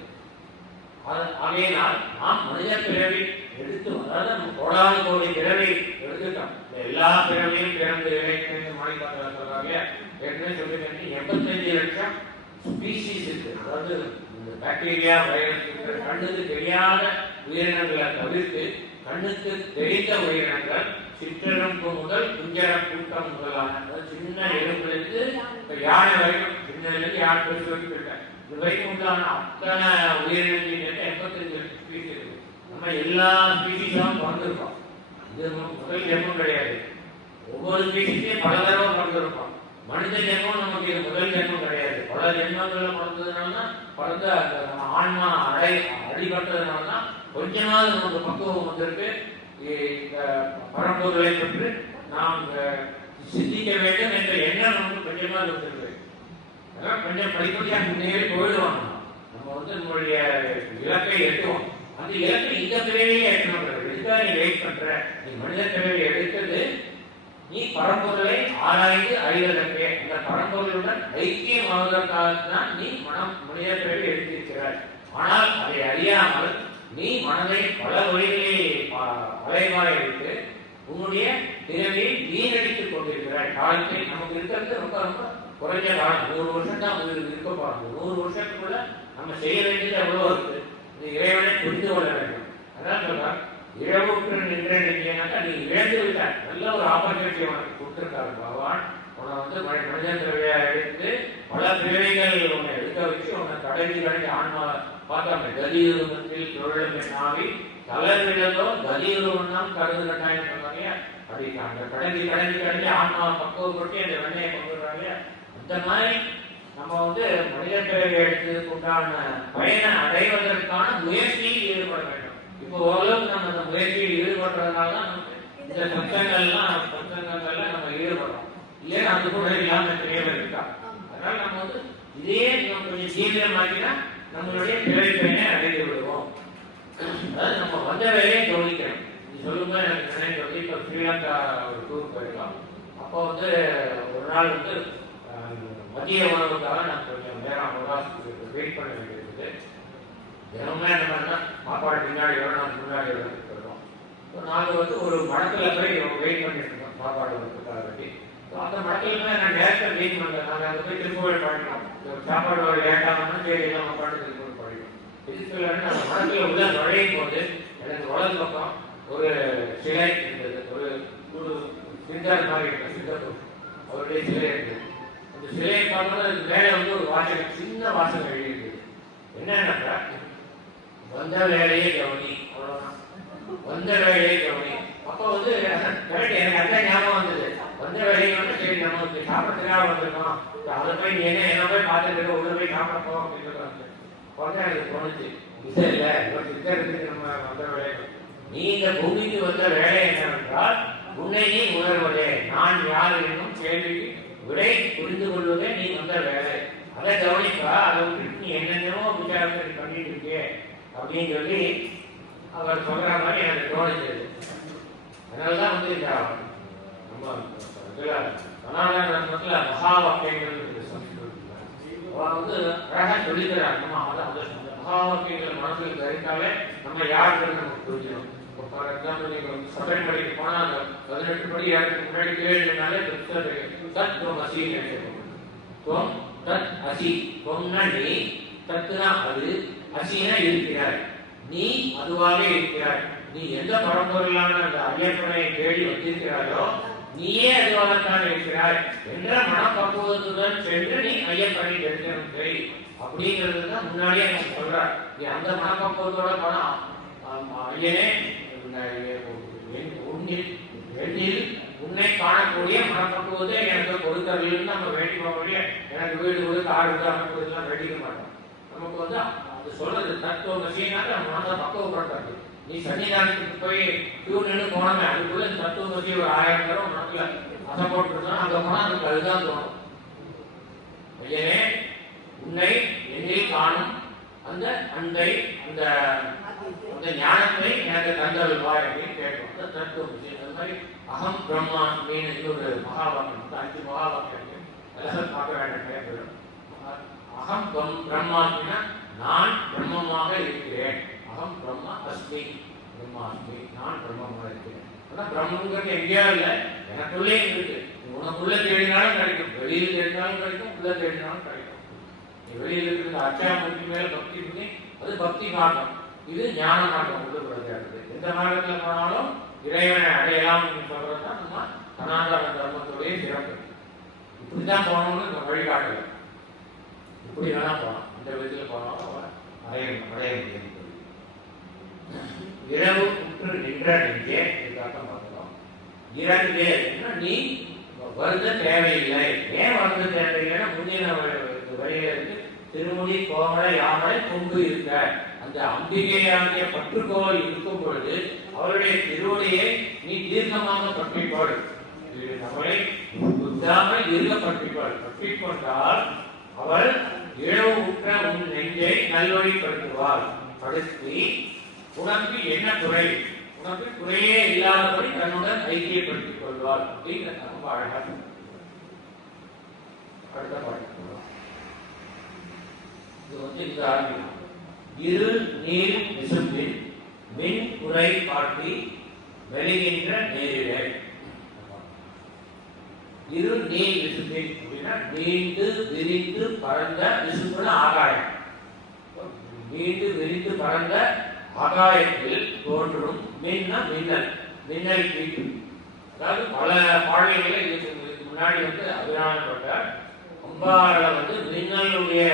ஆகையினால் நாம் மனித பிறவி எடுத்து, அதாவது நம்ம கோடானு கோடி பிறவி எடுத்துட்டோம். எல்லா பிறவியும் பிறந்து மொழி சொல்றாங்க. ஏற்கனவே சொல்லிட்டு 85 லட்சம் ஸ்பீசிஸ் இருக்கு. அதாவது பாக்டீரியா, வைரஸ் இருக்கிற கண்ணுக்கு தெரியாத உயிரினங்களை தவிர்த்து கண்ணுக்கு தெரிந்த உயிரினங்கள் சிற்றெரும்பு முதல் குஞ்சரம் கூட்டம் முதலான சின்ன எறும்புகளுக்கு யானை வரைக்கும், சின்னதுலேருந்து யானை பெருசு வரைக்கும் இருக்கேன். இது வரைக்கும் உண்டான அத்தனை உயிரினங்கள் 85 லட்சம் ஸ்பீசி இருக்கு. நம்ம எல்லா ஸ்பீசிஸாகவும் பிறந்திருக்கோம். இது முதல் ஜென்மம் கிடையாது. ஒவ்வொரு ஸ்பீசிஸையும் பல தடவை பிறந்திருக்கோம். மனித ஜென்மம் நமக்கு இது முதல் ஜென்மம் கிடையாது. பல ஜென்மங்கள்ல பிறந்ததுனால பிறந்த நம்ம ஆன்மா அடிபட்டதுனாலதான் கொஞ்சமாவது நமக்கு பக்குவம் வந்திருக்கு. பரம்பொருளை பற்றி நாம் சிந்திக்க வேண்டும் என்ற எண்ணம் நமக்கு கொஞ்சமாக வந்திருக்கு. அதெல்லாம் கொஞ்சம் படிப்படியாக முன்னேறி போயிடுவாங்க. நம்ம வந்து நம்மளுடைய இலக்கை எட்டுவோம். அந்த இலக்கை இந்த பிறவையே எட்டணும். எதுக்காக நீ வெயிட் பண்ற? நீ மனித பிறவை எடுத்தது நீ பரம்பொருளை ஆராய்ந்து அறிவதற்கே. அந்த பரம்பொருளுடன் ஐக்கியமாவதற்காகத்தான் நீ மனித பிறவை எடுத்திருக்கிறாய். ஆனால் அதை அறியாமல் நீ மனதை பல வழிகளில் அலைவாய் வைத்து உன்னுடைய பிறவியை வீணடித்துக் கொண்டிருக்கிறாய். காலத்தை நமக்கு இருக்கிறது ரொம்ப ரொம்ப குறைஞ்ச காலம். 100 வருஷம் தான் இருக்க போறாங்க. 100 வருஷத்துக்குள்ள நம்ம செய்ய வேண்டியது எவ்வளோ இருக்கு. இந்த இறைவனை புரிந்து கொள்ள வேண்டும். அதான் சொல்றார், இழவுற்று நின்ற நினைக்கா நீ இழந்து விட்டார். நல்ல ஒரு ஆப்பர்ச்சுனிட்டி உனக்கு கொடுத்துருக்காரு பகவான். உன்னை வந்து மனித பிறவையா எடுத்து பல பிறவைகள் உன்னை எடுக்க வச்சு உன்னை கடை ஆன்மா பார்த்தாங்க. கதியுருவத்தில் தொழிலும் ஆவி தளர்விழதோ கதியுருவம் கருது கட்டாயம் சொல்றாங்க. அப்படி அந்த கடைஞ்சி ஆன்மா பக்குவப்பட்டு அந்த வெண்ணையை கொண்டு வர்றாங்க. அந்த மாதிரி நம்ம வந்து மனித பிறவை எடுத்ததுக்கு உண்டான பயனை அடைவதற்கான முயற்சியில் ஈடுபட வேண்டும். இப்போ ஓரளவுக்கு நம்ம அந்த முயற்சியில் ஈடுபடுறதுனால தான் நமக்கு இந்த சத்தங்கள்லாம் நம்ம ஈடுபடுறோம். இல்லையா அது கூட இல்லாம தெரியவே இருக்கா. அதனால நம்ம வந்து இதையே நம்ம கொஞ்சம் தீவிரமாக்கினா நம்மளுடைய பிழைப்பயனை அடைந்து விடுவோம். அதாவது நம்ம வந்த வேலையை கவனிக்கணும். நீ சொல்லும்போது எனக்கு நினைக்கிறது, இப்போ ஸ்ரீலங்கா ஒரு டூர் போயிருக்கோம். அப்போ வந்து ஒரு நாள் வந்து மதிய உணவுக்காக நான் கொஞ்சம் நேரம் வெயிட் பண்ண வேண்டியிருக்குது. தினமுமே என்ன பண்ணா சாப்பாடு பின்னாடி நாங்கள் முன்னாடி போயிடுவோம். நாங்கள் வந்து ஒரு மடத்தில் போய் வெயிட் பண்ணிட்டு இருக்கோம் சாப்பாடு வரதுக்காக வேண்டி. அந்த மடத்துல நான் டேரக்டாக வெயிட் பண்ணல. நாங்கள் அங்கே போய் திருப்பூர் படிக்கணும். சாப்பாடு ஒரு லேட்டாகனா சரி எல்லாம் பாட்டு திருப்பூர் படிக்கணும். திருப்பூர் அந்த மடத்தில் உள்ள நுழையும் போது எனக்கு வலது பக்கம் ஒரு சிலை இருந்தது. ஒரு ஒரு சிந்தார் மாதிரி இருந்தது. சிங்கப்பூர் அவருடைய சிலை இருந்தது. அந்த சிலையை பார்க்கும்போது அதுக்கு மேலே வந்து ஒரு வாசகம், சின்ன வாசகம் எழுதியிருக்குது. என்னன்னாக்கா, வந்த வேலையை கவனி, அவ்வளவுதான். வந்த வேலையை கவனி. அப்போ வந்து கரெக்ட் எனக்கு அந்த ஞாபகம் வந்தது. வந்த வேலையை வந்து சரி நமக்கு சாப்பிட்றதுக்காக வந்திருக்கோம், அதை போய் நீ என்ன போய் பார்த்துட்டு உள்ள போய் சாப்பிடப்போம் அப்படின்னு உடனே எனக்கு தோணுச்சு, இல்லை இல்லை இவர் சித்தருக்கு நம்ம வந்த வேலை. நீ இந்த பூமிக்கு வந்த வேலை என்னவென்றால் உன்னை நீ உணர்வதே, நான் யார் என்னும் கேள்விக்கு விடை புரிந்து கொள்வதே நீ வந்த வேலை. அதை கவனிப்பா, அதை விட்டுட்டு நீ என்னென்னமோ விசாரத்தை பண்ணிட்டு இருக்கே அப்படின்னு சொல்லி அவர் சொல்ற மாதிரி எனக்கு தோணிச்சது. அதனாலதான் வந்து இந்த நம்ம இதுல சனாதனத்துல மகா வாக்கியங்கள் வந்து அழகா சொல்லிக்கிறார். நம்ம மகா வாக்கியங்கள் மனசுல தெரிந்தாலே நம்ம யாருன்னு நமக்கு புரிஞ்சிடும். ஃபார் எக்ஸாம்பிள் நீங்க வந்து சபரிமலைக்கு போனா அந்த 18 படி ஏறதுக்கு முன்னாடி கேள்வினாலே தத் துவம் அசின்னு துவம் தத் அசி. துவம்னா நீ, தத்துனா அது, அசினா இருக்கிறாய், நீ அதுவாக இருக்கிறாய். நீ எந்த பரம்பொருளான அந்த ஐயப்பனை தேடி வந்திருக்கிறாயோ நீயே அதுவாகத்தான் இருக்கிறாய் என்ற மனப்பக்குவத்துடன் சென்று நீ ஐயப்பனை தெரிஞ்சை அப்படிங்கிறது தான் முன்னாடியே எனக்கு சொல்றார். நீ அந்த மனப்பக்குவத்தோட பணம் ஐயனே எண்ணில் உன்னை காணக்கூடிய மனப்பக்குவத்தை எனக்கு கொடுத்தறியும் நம்ம வேண்டி போகக்கூடிய எனக்கு வீடு கொடுத்து காடு அமைப்புலாம் வேண்டிக்க மாட்டோம். நமக்கு வந்து அது சொல்றது தத்துவம் விஷயம்னால நம்ம மனதை பக்குவப்படுறது. நீ சன்னிதானத்துக்கு போய் கியூ நின்று போனமே அதுக்குள்ள தத்துவம் வச்சு ஒரு 1000 தடவை மனசுல அதை போட்டுருந்தா அங்க போனா அதுக்கு அதுதான் தோணும். ஐயனே உன்னை என்னை காணும் அந்த அன்பை அந்த அந்த ஞானத்தை எனக்கு தந்தல்வாய் அப்படின்னு கேட்கும். அந்த தத்துவ விஷயம் அந்த மாதிரி அகம் பிரம்மாஸ்மின்னு இன்னொரு மகாவாக்கியம், 5 மகாவாக்கியம் அதெல்லாம் பார்க்க வேண்டிய கேட்கிறோம். அகம் பிரம்மாஸ்மினா நான் பிரம்மமாக இருக்கிறேன். அகம் பிரம்மா அஸ்மி, பிரம்மாஸ்மி நான் பிரம்மமாக இருக்கிறேன். ஆனா பிரம்மங்கிறது எங்கேயோ இல்லை, எனக்குள்ளே இருக்கு. உனக்குள்ள தேடினாலும் கிடைக்கும், வெளியில் தேடினாலும் கிடைக்கும், உள்ள தேடினாலும் கிடைக்கும். வெளியில் இருக்கிற அச்சாமூர்த்தி மேல பக்தி பண்ணி அது பக்தி மார்க்கம், இது ஞான மார்க்கம் உள்ளது. எந்த மார்க்கத்தில் போனாலும் இறைவனை அடையலாம் சொல்றதுதான் நம்ம சனாதன தர்மத்துடைய சிறப்பு. இப்படிதான் போனோம்னு நம்ம வழிகாட்டல, இப்படி வேணா போனோம், இந்த விதத்தில் போனோம் அடைய முடியும். இரவு உற்று நின்ற நெஞ்சே இதுக்காக பார்க்கிறோம். இறங்கு நீ வருந்த தேவையில்லை. ஏன் வருந்த தேவையில்லைன்னா முன்னின வழிகளுக்கு திருமுடி கோமலை யாமலை கொண்டு இருக்க அந்த அம்பிகையாகிய பற்றுக்கோள் இருக்கும் பொழுது அவருடைய திருவடியை நீ தீர்க்கமாக பற்றிக்கொள். நம்மளை விடாமல் இருக்க பற்றிக்கொள். பற்றிக்கொண்டால் அவள் இழவு உற்ற உன் நெஞ்சை நல்வழிப்படுத்துவாள். படுத்தி உனக்கு என்ன குறை, உனக்கு குறையே இல்லாதபடி தன்னுடன் ஐக்கியப்படுத்திக் கொள்வாள் அப்படிங்கிற ரொம்ப அழகா. அடுத்த பாட்டு இது வந்து இது ஆரம்பிக்கும். இரு நீர் விசும்பின் மின் குறை காட்டி வெளிகின்ற நேரிடை. இரு நீர் விசும்பின் அப்படின்னா நீண்டு விரிந்து பறந்த, விசும்புன ஆகாயம், நீண்டு விரிந்து பறந்த ஆகாயத்தில் தோன்றும் மின்னா மின்னல், மின்னல் கீட்டு. அதாவது பல பாடல்களை இதுக்கு முன்னாடி வந்து அபிராமப்பட்டார் அம்பாளை வந்து மின்னலுடைய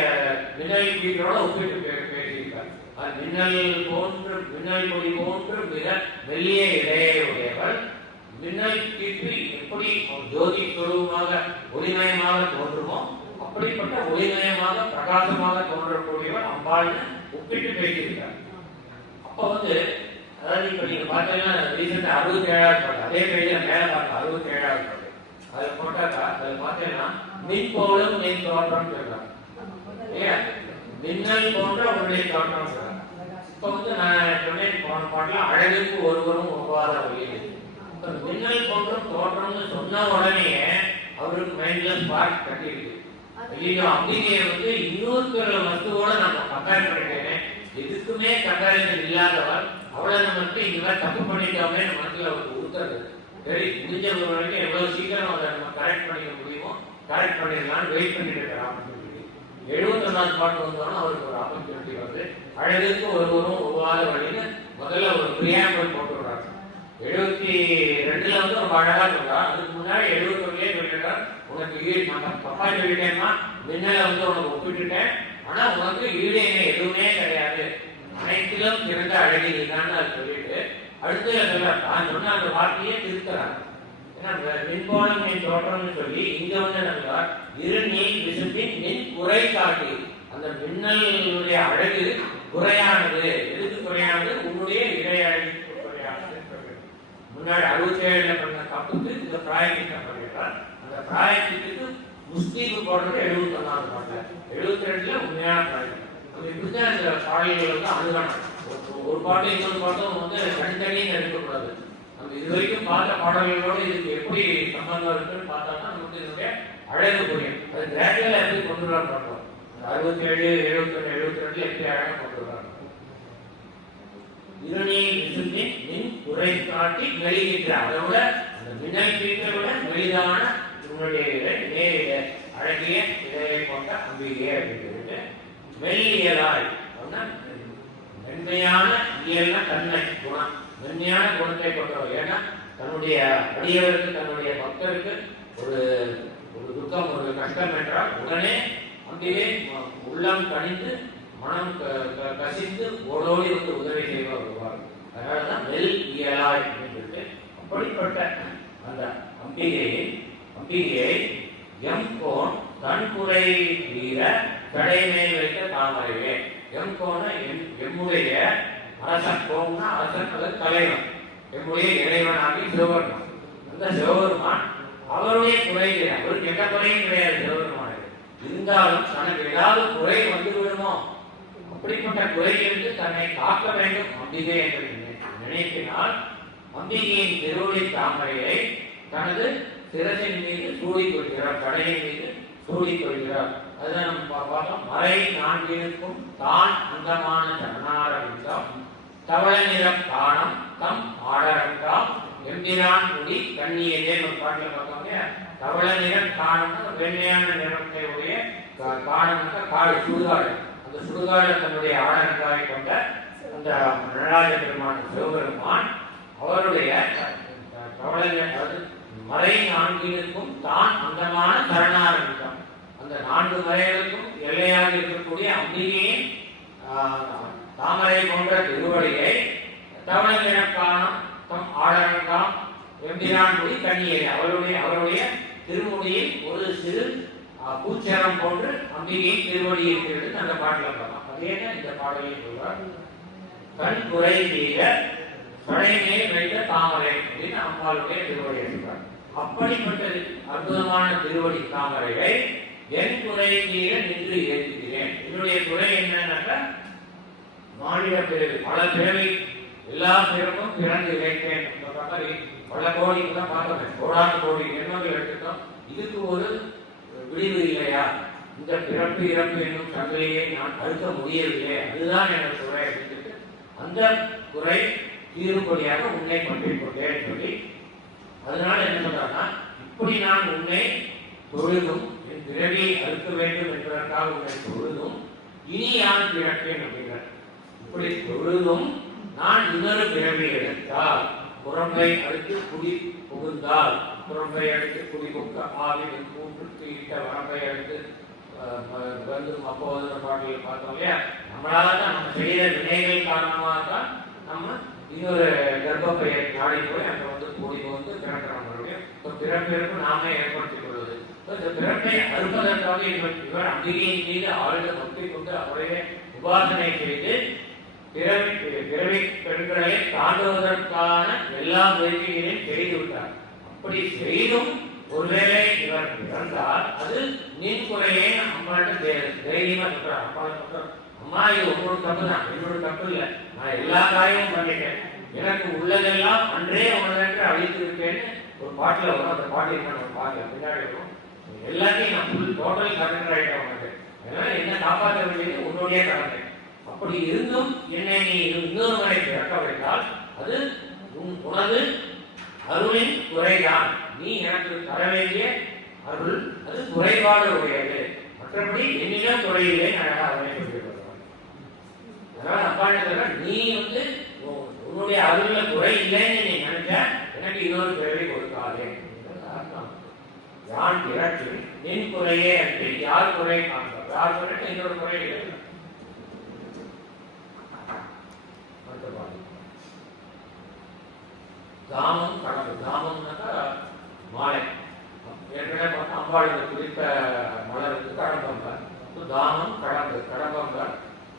மின்னல் கீட்டோட ஒப்பிட்டு பேசியிருக்கார். அது மின்னல் போன்று, மின்னல் கொடி போன்று மிக மெல்லிய இடையே உடையவள். மின்னல் கீட்டு எப்படி ஜோதி சொருவமாக ஒளிமயமாக தோன்றுமோ அப்படிப்பட்ட ஒளிமயமாக பிரகாசமாக தோன்றக்கூடியவள் அம்பாள்னு ஒப்பிட்டு பேசியிருக்கார். அப்போ வந்து அதாவது இப்ப நீங்க பார்த்தீங்கன்னா ரீசெண்டா 67வது பாட்டு, அதே பேஜ்ல மேல பார்க்க 67வது பாட்டு அதை போட்டாக்கா அதில் பார்த்தீங்கன்னா மின் போலும் மின் தோற்றம் சொல்றாங்க. ஏன் மின்னல் போன்ற உன்னுடைய தோற்றம் சொல்றாங்க. இப்போ வந்து நான் சொன்னேன் போன பாட்டில் அழகுக்கு ஒருவரும் ஒவ்வாத வழியில் மின்னல் போன்ற தோற்றம்னு சொன்ன உடனே அவருக்கு மைண்ட்ல ஸ்பார்க் கட்டிருக்கு. ஐயோ அம்பிகையை வந்து இன்னொரு வஸ்துவோட நம்ம கம்பேர் பண்ணிட்டேன், எதுக்குமே கம்பேரிசன் இல்லாதவர், அவளை நமக்கு இந்த மாதிரி தப்பு பண்ணிட்டோமே மனசுல அவருக்கு உறுத்தது. சரி முடிஞ்ச ஒரு வரைக்கும் எவ்வளவு சீக்கிரம் அதை நம்ம கரெக்ட் பண்ணிக்க முடியுமோ கரெக்ட் பண்ணிடலாம்னு வெயிட் பண்ணிட்டு இருக்கிற ஆப்பர்ச்சுனிட்டி. 71வது பாட்டு வந்தோன்னா அவருக்கு ஒரு ஆப்பர்ச்சுனிட்டி வந்து அழகுக்கு ஒருவரும் ஒவ்வாத வழின்னு முதல்ல ஒரு பிரியாம்பல் போட்டு விடுறாங்க. 72ல வந்து ரொம்ப அழகா சொல்றா. அதுக்கு முன்னாடி 71லயே சொல்லிட்டா உனக்கு ஈடு நம்ம தப்பா சொல்லிட்டேன்னா மின்னலை வந்து உனக்கு ஒப்பிட்டுட்டேன், ஆனா உனக்கு ஈடு என்ன எதுவுமே கிடையாது, அனைத்திலும் சிறந்த அழகி நீதான் அது சொல்லிட்டு அடுத்து சொல்ல நான் சொன்ன அந்த வார்த்தையே திருத்துறாங்க. ஏன்னா மின்போனம் மின் தோற்றம்னு சொல்லி இங்க வந்து நல்லா இரு நீர் விசும்பின் மின் குறை காட்டி அந்த மின்னலுடைய அழகு குறையானது. எதுக்கு குறையானது? உன்னுடைய இடை அழகுக்கு குறையானது. முன்னாடி 67ல பண்ண தப்புக்கு இந்த பிராயத்திட்டம் பண்ணிட்டார். அந்த பிராயத்திற்கு முஸ்லீம் போடுறது 71வது பாட்டில், 72ல உண்மையான பிராயம். அது இப்படிதான் இந்த பாடல்கள் வந்து அணுகணும். ஒரு பாட்டு இன்னொரு பாட்டும் வந்து தனித்தனியும் எடுக்கக்கூடாது. நம்ம இது வரைக்கும் பார்த்த பாடல்களோடு இதுக்கு எப்படி சம்பந்தம் இருக்குன்னு பார்த்தோம்னா நமக்கு இதனுடைய அழகு புரியும். அது கிராஜுவலா எப்படி கொண்டு வரலாம் பார்ப்போம். 67, 71, 72 எப்படி அழகாக கொண்டு வர்றாங்க. இருநீர் விசும்பின் மின் குறை காட்டி வெளியிட்ட அதோட அந்த மின்னல் பீட்டை விட வெளிதான உன்னுடைய நேரிட அழகிய இதையை கொண்ட அம்பிகை அப்படின்னு சொல்லிட்டு மெல்லியலாய் மென்மையான இயல்ன தன்மை குணம், மென்மையான குணத்தை கொண்டவர். ஏன்னா தன்னுடைய அடியவருக்கு தன்னுடைய பக்தருக்கு ஒரு ஒரு துக்கம் ஒரு கஷ்டம் என்றால் உடனே அம்பிகை உள்ளம் கணிந்து மனம் கசிந்து ஓடோடி வந்து உதவி செய்ய வருவார். அதனாலதான் மெல் இயலாய் அப்படின்னு சொல்லிட்டு அப்படிப்பட்ட அந்த அம்பிகையை எம் கோன் தன்குறை வீர கடைமை வைத்த தாமரையே. எம் கோன எம்முடைய அரசன், கோம்னா அரசன் அல்லது தலைவன், எம்முடைய இறைவனாகி சிவபெருமான். அந்த சிவபெருமான் அவருடைய குறைகள் அவருக்கு எந்த குறையும் கிடையாது சிவபெருமானுக்கு. இருந்தாலும் தனக்கு ஏதாவது குறை வந்து விடுமோ அப்படிப்பட்ட குறையிலிருந்து தன்னை காக்க வேண்டும் அம்பிகை என்று நினைப்பினால் அம்பிகையின் திருவடி தாமரையை தனது சிரசின் மீது சூடிக்கொள்கிறார், கடையின் மீது சூடிக்கொள்கிறார். அதுதான் நம்ம பார்த்தோம். மறை நான்கினுக்கும் தான் அந்தமான சரணாரவிந்தம் தவள நிறம் காணம் தம் ஆடரங்காம் எம்பிரான் குடி கண்ணியதே ஒரு பாட்டில் பார்த்தோம். தவள நிறம் காணம் வெண்மையான நிறத்தை உடைய காணம் காடு சுடுகாடு. அந்த சுடுகாடு தன்னுடைய ஆடரங்காவை கொண்ட அந்த நடராஜ பெருமான் சிவபெருமான் அவருடைய தவள மறை நான்கினுக்கும் தான் அந்தமான சரணாரவிந்தம் அந்த 4 மறைகளுக்கும் எல்லையாக இருக்கக்கூடிய அம்பிகையின் தாமரை போன்ற திருவடியை தவள நிறக்கானம் தம் ஆடரங்காம் எம்பிரான் குடி கண்ணியை அவருடைய திருமுடியில் ஒரு சிறு பூச்சரம் போன்று அம்பிகையின் திருவடி இருக்கிறது அந்த பாட்டில் பார்க்கலாம். அதே தான் இந்த பாடலில் சொல்றார். கண் குறை வீர படைமையை வைத்த தாமரை அப்படின்னு அம்பாளுடைய திருவடி இருக்கிறார். அப்படிப்பட்ட அற்புதமான திருவடி தாமரையை என் குறை தீர நின்று ஏற்றுகிறேன். என்னுடைய குறை என்னன்னாக்கா மாநில பிறவி, பல பிறவி, எல்லா பிறப்பும் பிறந்து இழைத்தேன். பல கோடிக்கு தான் பார்க்கணும், கோடான கோடி எண்ணங்கள் எடுத்துட்டோம். இதுக்கு ஒரு விடிவு இல்லையா? இந்த பிறப்பு இறப்பு என்னும் சந்தையை நான் அறுக்க முடியவில்லை, அதுதான் எனக்கு குறை அப்படின்னு அந்த குறை தீரும்படியாக உன்னை பற்றிக் கொண்டேன் சொல்லி அதனால என்ன சொல்றாங்கன்னா இப்படி நான் உன்னை தொழுதும் என் பிறவியை அறுக்க வேண்டும் என்பதற்காக உன்னை தொழுதும் இனி யான் பிறப்பேன் அப்படிங்கிற இப்படி தொழுதும் நான் இன்னொரு பிறவி எடுத்தால் புறம்பை அடுத்து குடி புகுந்தால் புறம்பை அடுத்து குடி புக்க ஆவி கூற்றுக்கு இட்ட வரம்பை அடுத்து வந்து அப்போது பாட்டில் பார்த்தோம் இல்லையா? நம்மளால தான் நம்ம செய்த வினைகள் காரணமாக தான் நம்ம இன்னொரு கர்ப்பப்பையை நாடி போய் அங்கே வந்து கூடி வந்து பிறக்கிறவங்களுடைய பிறப்பிறப்பு நாமே ஏற்படுத்திக் கொள்வது. இந்த பிறப்பை அறுப்பதற்காக இவர் அம்பிகையின் மீது ஆழ்ந்த பக்தி கொண்டு அவருடைய உபாசனை செய்து பிறவி பெண்களை தாண்டுவதற்கான எல்லா முயற்சிகளையும் செய்து விட்டார். அப்படி செய்தும் ஒருவேளை இவர் இறந்தால் அது நின் குறையே அம்மாட்ட தைரியமா சொல்றான். அப்பா சொல்றான், அம்மா இது உங்களோட தப்பு தான், என்னோட தப்பு இல்லை, நான் எல்லா காரியமும் பண்ணிட்டேன், எனக்கு உள்ளதெல்லாம் அன்றே உனக்கு அழித்து விட்டேன்னு ஒரு பாட்டில் வரும். அந்த பாட்டு என்ன பாட்டு பின்னாடி வரும், எல்லாத்தையும் நான் ஃபுல் டோட்டல் சரண்டர் ஆகிட்டேன் உனக்கு, அதனால என்ன காப்பாற்ற வேண்டியது உன்னுடைய கடமை. அப்படி இருந்தும் என்னை நீ இன்னொரு முறை பிறக்க வைத்தால் அது உனது அருளின் குறைதான், நீ எனக்கு தர வேண்டிய அருள் அது குறைபாடு உடையது, மற்றபடி என்னிடம் குறையில்லை அவனை சொல்லிடுவார். அதனால அப்பா என்ன, நீ உன்னுடைய அருள்ல குறை இல்லைன்னு நீ நினைச்ச எனக்கு இன்னொரு பிறவை கொடுக்காதே. யான் பிறகு நின் குறையே அன்றி யார் குறை காண்பார், யார் குறை இன்னொரு குறை இல்லை. தாமம் கடம்பு, தாமம்னாக்கா மாலை, ஏற்கனவே பார்த்தா அம்பாளுக்கு குறித்த மலருக்கு கடம்பம்பர், தாமம் கடம்பு, கடம்பம்பர்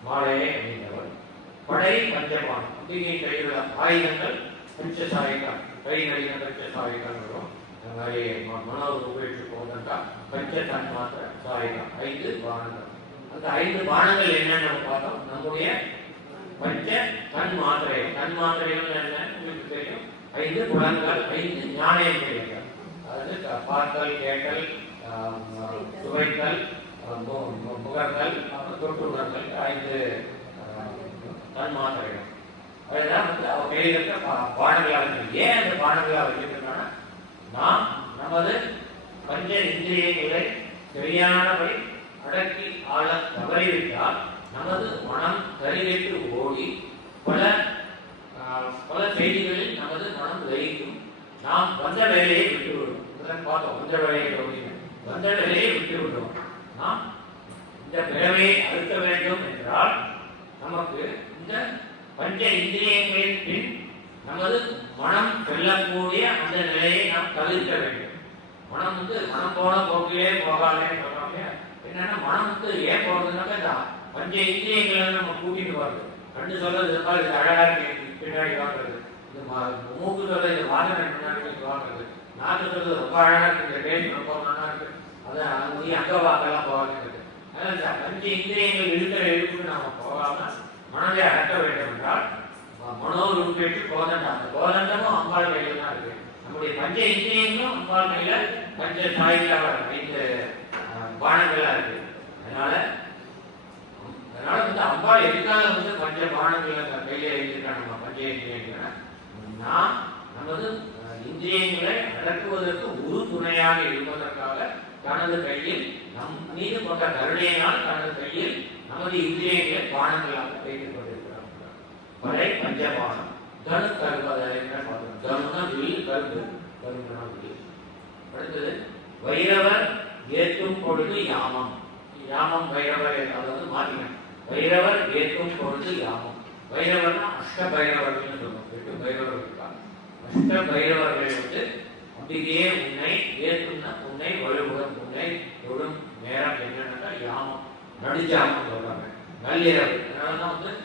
மாலையை அணிந்தவர். படை பஞ்சபானம், அம்பிகை கையில் ஆயுதங்கள் பஞ்சசாயிகள், கை நடிக பஞ்சசாயிகள் வரும். இந்த மாதிரி மனோர் உபயோகிச்சு போனாக்கா பஞ்ச தன்மாத்திர சாயிகள் 5 பானங்கள். அந்த 5 பானங்கள் என்னன்னு பார்த்தோம். நம்முடைய பஞ்ச தன் மாத்திரைகள் என்ன உங்களுக்கு தெரியும், 5 புலன்கள், 5 ஞானேந்திரியங்கள், அதாவது பார்த்தல், கேட்டல், சுவைத்தல், முகர்தல், தொட்டுணர்தல், 5 தன் மாத்திரைகள். அதுதான் அவ கையில் இருக்க பாடங்களாக இருக்கு. ஏன் அந்த பாடங்களாக வச்சிருக்காங்கன்னா, நாம் நமது பஞ்ச இந்திரியங்களை சரியானபடி அடக்கி ஆள தவறிவிட்டால் நமது மனம் கருவிட்டு ஓடி பல செய்திகளில் நமது மனம் லயிக்கும். நாம் வந்த வேலையை விட்டுவிடும். பார்த்தோம், வந்த வேலையை வந்த வேலையை விட்டுவிடுவோம். நாம் இந்த பிறவையை அறுக்க வேண்டும் என்றால் நமக்கு இந்த பஞ்ச இந்திரியங்களின் பின் நமது மனம் செல்லக்கூடிய அந்த நிலையை நாம் தவிர்க்க வேண்டும். மனம் மனம் போன போக்கிலே போகாதே சொல்றாங்க. என்னன்னா மனம் ஏன் போறதுனாக்கா பஞ்ச இந்திரியங்களை நம்ம கூட்டிட்டு வருது. கண்டு சொல்றது இது அழகா இருக்கு பின்னாடி வாங்குறது, இந்த மூக்கு சொல்றது இந்த வாசனை பின்னாடி வாங்குறது, நாக்கு சொல்றது ரொம்ப அழகா இருக்கு, இந்த டேஸ்ட் ரொம்ப நல்லா இருக்கு, அதை நீ அங்க வாங்கலாம் போகாதுங்கிறது. அதனால பஞ்ச இந்திரியங்கள் இருக்கிற இழுப்புக்கு நாம போகாம மனதை அடக்க வேண்டும் என்றால் மனோர் உட்பெற்று கோதண்டம், அந்த கோதண்டமும் அம்பாள் கையில தான் இருக்கு. நம்முடைய பஞ்ச இந்திரியங்களும் அம்பாள் கையில பஞ்ச சாயிகளாக 5 பானங்களா இருக்கு. அதனால அம்பாள் எதுக்காக பஞ்ச பானங்களை கையில எழுதியிருக்காங்க. பஞ்ச இந்திரியங்கள் நாம் நமது இந்திரியங்களை அடக்குவதற்கு ஒரு துணையாக இருப்பதற்காக தனது கையில் நம் மீது கொண்ட கருணையினால் தனது கையில் நமது இந்திரியங்களை பானங்களாக வைத்துக் கொண்டிருக்கிறார். படை பஞ்சபானம், தனு கருப்பதை தனுனா வில், கருப்பு கருப்புனா வில். அடுத்தது வைரவர் ஏற்றும் பொழுது யாமம். யாமம் வைரவர், அதாவது மாற்றினேன். வைரவர் ஏற்றும் பொழுது யாமம். வைரவர்னா அஷ்ட பைரவர்கள் சொல்லுவோம். 8 பைரவர்கள் இருக்காங்க. அஷ்ட பைரவர்கள் அம்பிகையே உன்னை ஏற்றும்னா உன்னை வலுவுடன் உன்னை தொடும் நேரம் என்னன்னா யாமம், நடுஜாமம் சொல்றாங்க, நள்ளிரவு. அதனாலதான்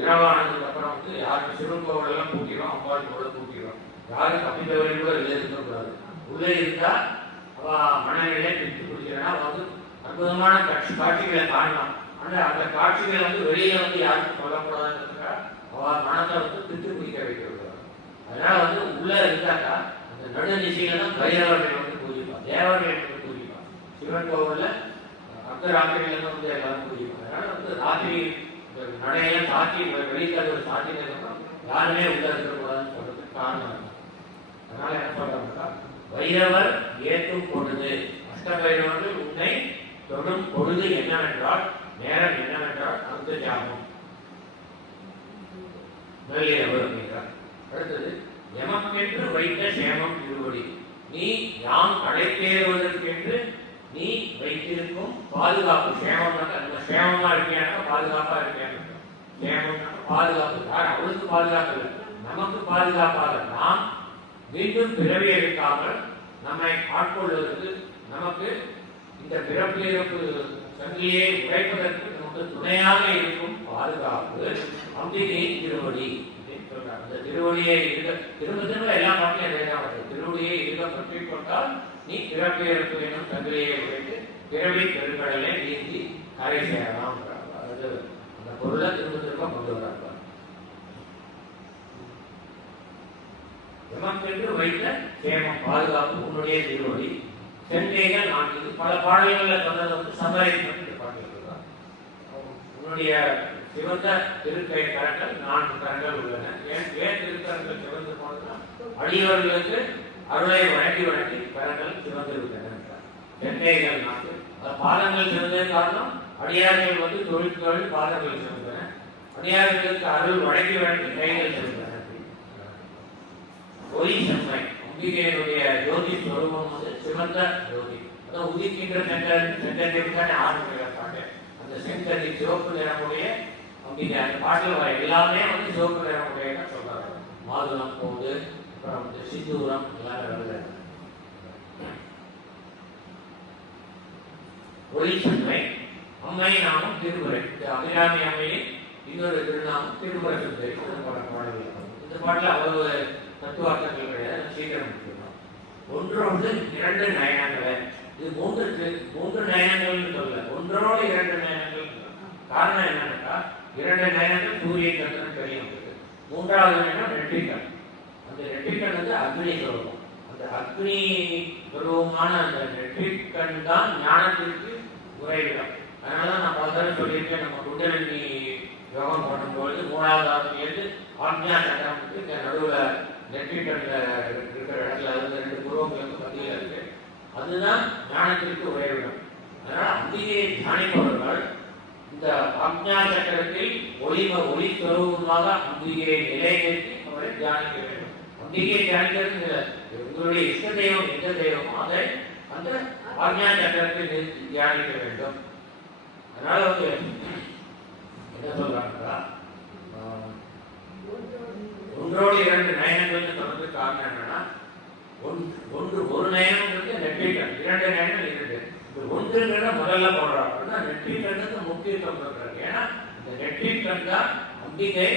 இரவானதுக்கு அப்புறம் யாருக்கு சிறுங்கோவில் எல்லாம் கூட்டிடுவோம், அம்பாள் கூட கூட்டிடுவோம். யாரும் கப்பித்தவரை கூட வெளியே இருக்கக்கூடாது. உள்ளே இருந்தா அவ மனநிலை பிடித்து குடிக்கிறா. அற்புதமான காட்சிகளை காணலாம். ஆனால் அந்த காட்சிகளை வெளியே யாருக்கும் சொல்லக்கூடாதுன்றதுக்காக அவ மனத்தை பிடித்து குடிக்க வைக்கிறார். அதனால உள்ள இருந்தாக்கா அந்த நடுநிசையில தான் பைரவர்கள் பூஜிப்பான், தேவர்கள் பூஜிப்பான். சிவன் கோவில்ல அர்த்தராத்திரியில எல்லாரும் பூஜிப்பாங்க. அதனால ராத்திரி நடையெல்லாம் சாட்சி வெளிக்காது ஒரு சாட்சிக்கு யாருமே உள்ள இருக்கக்கூடாதுன்னு சொல்றதுக்கு காரணம். அதனால என்ன சொல்றாங்க, வைரவர் ஏற்றும் பொழுது, அஷ்ட பைரவர்கள் உன்னை தொடும் பொழுது என்னவென்றால், நேரம் என்னவென்றால் அந்த ஜாமம் நள்ளிரவு அப்படின்றார். அடுத்தது எமக்கென்று வைத்த சேமம் திருவடி. நீ யாம் அடைத்தேறுவதற்கென்று நீ வைத்திருக்கும் பாதுகாப்பு. சேமம்னா சேமமா இருக்கியானா பாதுகாப்பா இருக்கியானா. சேமம்னா பாதுகாப்பு. யார் அவளுக்கு பாதுகாப்பு இல்லை, நமக்கு பாதுகாப்பாக நாம் மீண்டும் பிறவி எடுக்காமல் நம்மை ஆட்கொள்வதற்கு, நமக்கு இந்த பிறப்பு இறப்பு சங்கிலியை உடைப்பதற்கு நமக்கு துணையாக இருக்கும் பாதுகாப்பு அம்பிகையின் திருவடி அப்படின்னு சொல்றாங்க. அந்த திருவடியை திரும்ப திரும்ப எல்லா பாட்டிலும் அதே தான் வருது. திருவடியை இருக்க பற்றி கொண்டால் நீ பிறப்பு இறப்பு என்னும் தங்கிலேயே உடைத்து பிறவி பெருங்கடலை நீந்தி கரை சேரலாம். அது அந்த பொருளை திரும்ப திரும்ப கொண்டு வராங்க. எமக்கென்று வைத்த சேமம் பாதுகாப்பு உன்னுடைய திருவடி சென்னைகள் நான் இது பல பாடல்களில் சொன்னது வந்து சம்பாதிக்கப்பட்ட பாடல்கள் தான். உன்னுடைய சிவந்த திருக்கை கரங்கள் 4 கரங்கள் உள்ளன. ஏன் திருக்கரங்கள் சிவந்து போனதுன்னா அடியவர்களுக்கு அருளை வழங்கி வழங்கி கரங்கள் சிவந்து விட்டன. சென்னைகள் 4 பாதங்கள் சிறந்தது காரணம் அடியார்கள் வந்து தொழில் பாதங்கள் சிறந்தன. அடியார்களுக்கு அருள் வழங்கி வழங்கி கைகள் சிறந்தன. ஒளி செம்மை அம்பிகையினுடைய ஜோதி ஸ்வரூபம் வந்து சிவந்த ஜோதி. அதான் உதிக்கின்ற செங்கதிற்கான ஆரம்பிக்கிறாங்க. அந்த செங்கதி சிவப்பு நிறமுடைய அம்பிகை. அந்த பாட்டில் வர எல்லாமே வந்து சிவப்பு நிறமுடைய சொல்றாங்க. மாதுளம் போது அப்புறம் வந்து சிந்தூரம் எல்லாமே வருது. ஒளி செம்மை அம்மை நாமம் திருமுறை. அபிராமி அம்மையின் இன்னொரு திருநாமம் திருமுறை சுந்தரி. இந்த பாட்டில் அவ்வளவு தத்துவார்த்தங்கள் கிடையாது. சீக்கிரம் முடிச்சிடலாம். ஒன்றோடு 2 நயனங்கள். இது 3 நயனங்கள் சொல்ல, ஒன்றோடு 2 நயனங்கள். காரணம் என்னன்னா 2 நயனங்கள் சூரிய சந்திரன் தெரியும். 3வது நயனம் நெற்றிக்கண். அந்த நெற்றிக்கண் வந்து அக்னி சொல்லுவோம். அந்த அக்னி பருவமான அந்த நெற்றிக்கண் தான் ஞானத்திற்கு உறைவிடம். அதனாலதான் நான் பல தடவை சொல்லியிருக்கேன். நம்ம குண்டலினி யோகம் பண்ணும்போது 3வது ஆக்ஞா சக்கரத்துக்கு நடுவில் நெற்றிக்கண்ணில் இருக்கிற இடத்துல அது 2 புருவங்களுக்கு மத்தியில் இருக்கு. அதுதான் ஞானத்திற்கு உறைவிடம். அதனால அம்பிகையை தியானிப்பவர்கள் இந்த ஆக்ஞா சக்கரத்தில் ஒளி ஸ்வரூபமாக அம்பிகையை நிலைநிறுத்தி அவரை தியானிக்க வேண்டும். அம்பிகையை தியானிக்கிறது உங்களுடைய இஷ்ட தெய்வம் எந்த தெய்வமோ அதை அந்த ஆக்ஞா சக்கரத்தில் நிறுத்தி தியானிக்க வேண்டும். அதனால வந்து என்ன சொல்றாங்களா, ஒன்றோடு 2 நயனங்கள் சொல்றதுக்கு காரணம் என்னன்னா, ஒரு நயனம்ங்கிறது நெற்றிக்கண், 2 நயனம் 2. இந்த ஒன்றுங்கிற முதல்ல போடுறாங்க. நெற்றிக்கண்ணுக்கு முக்கியத்துவம் கொடுக்குறாங்க. ஏன்னா இந்த நெற்றிக்கண் தான் அம்பிகை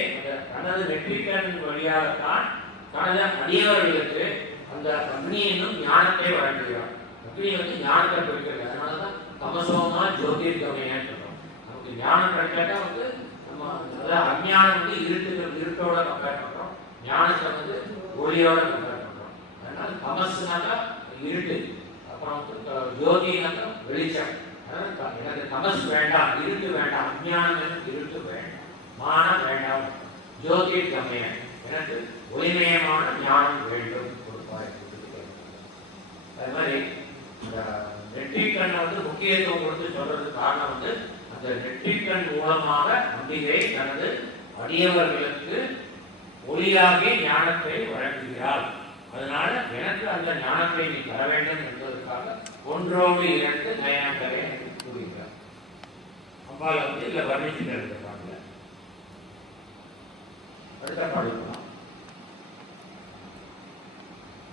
தனது நெற்றிக்கண் வழியாகத்தான் தனது அடியவர்களுக்கு அந்த அக்னி என்னும் ஞானத்தை வழங்குகிறார். அக்னி வந்து ஞானத்தை குறிக்கிறது. அதனாலதான் தமசோமா ஜோதிர்கமயன்னு சொல்றோம். நமக்கு ஞானம் கிடைக்காட்டா வந்து நம்ம அதாவது அஞ்ஞானம் வந்து இருட்டோட கம்பேர் பண்றோம், ஞானத்தை வந்து ஒளியோட கம்பேர் பண்றோம். அதனால தமசுனாக்கா இருட்டு, அப்புறம் ஜோதினாக்கா வெளிச்சம். எனக்கு தமஸ் வேண்டாம், இருட்டு வேண்டாம், அஞ்ஞானம் எனக்கு இருட்டு வேண்டாம், மானம் வேண்டாம், ஜோதி கம்மியம் எனக்கு ஒளிமயமான ஞானம் வேண்டும் கொடுப்பாய். அது மாதிரி இந்த நெற்றிக்கண்ணை வந்து முக்கியத்துவம் கொடுத்து சொல்றதுக்கு காரணம் வந்து அந்த நெற்றிக்கண் மூலமாக அம்பிகை தனது அடியவர்களுக்கு ஒளியாகி ஞானத்தை வழங்குகிறாள். அதனால எனக்கு அந்த ஞானத்தை நீ தர வேண்டும் என்பதற்காக ஒன்றோடு 2 நயனங்களை கூறுகிறார். அம்பாள் வந்து இதுல வர்ணிச்சுட்டு இருக்காங்க. அடுத்த பாடலாம்.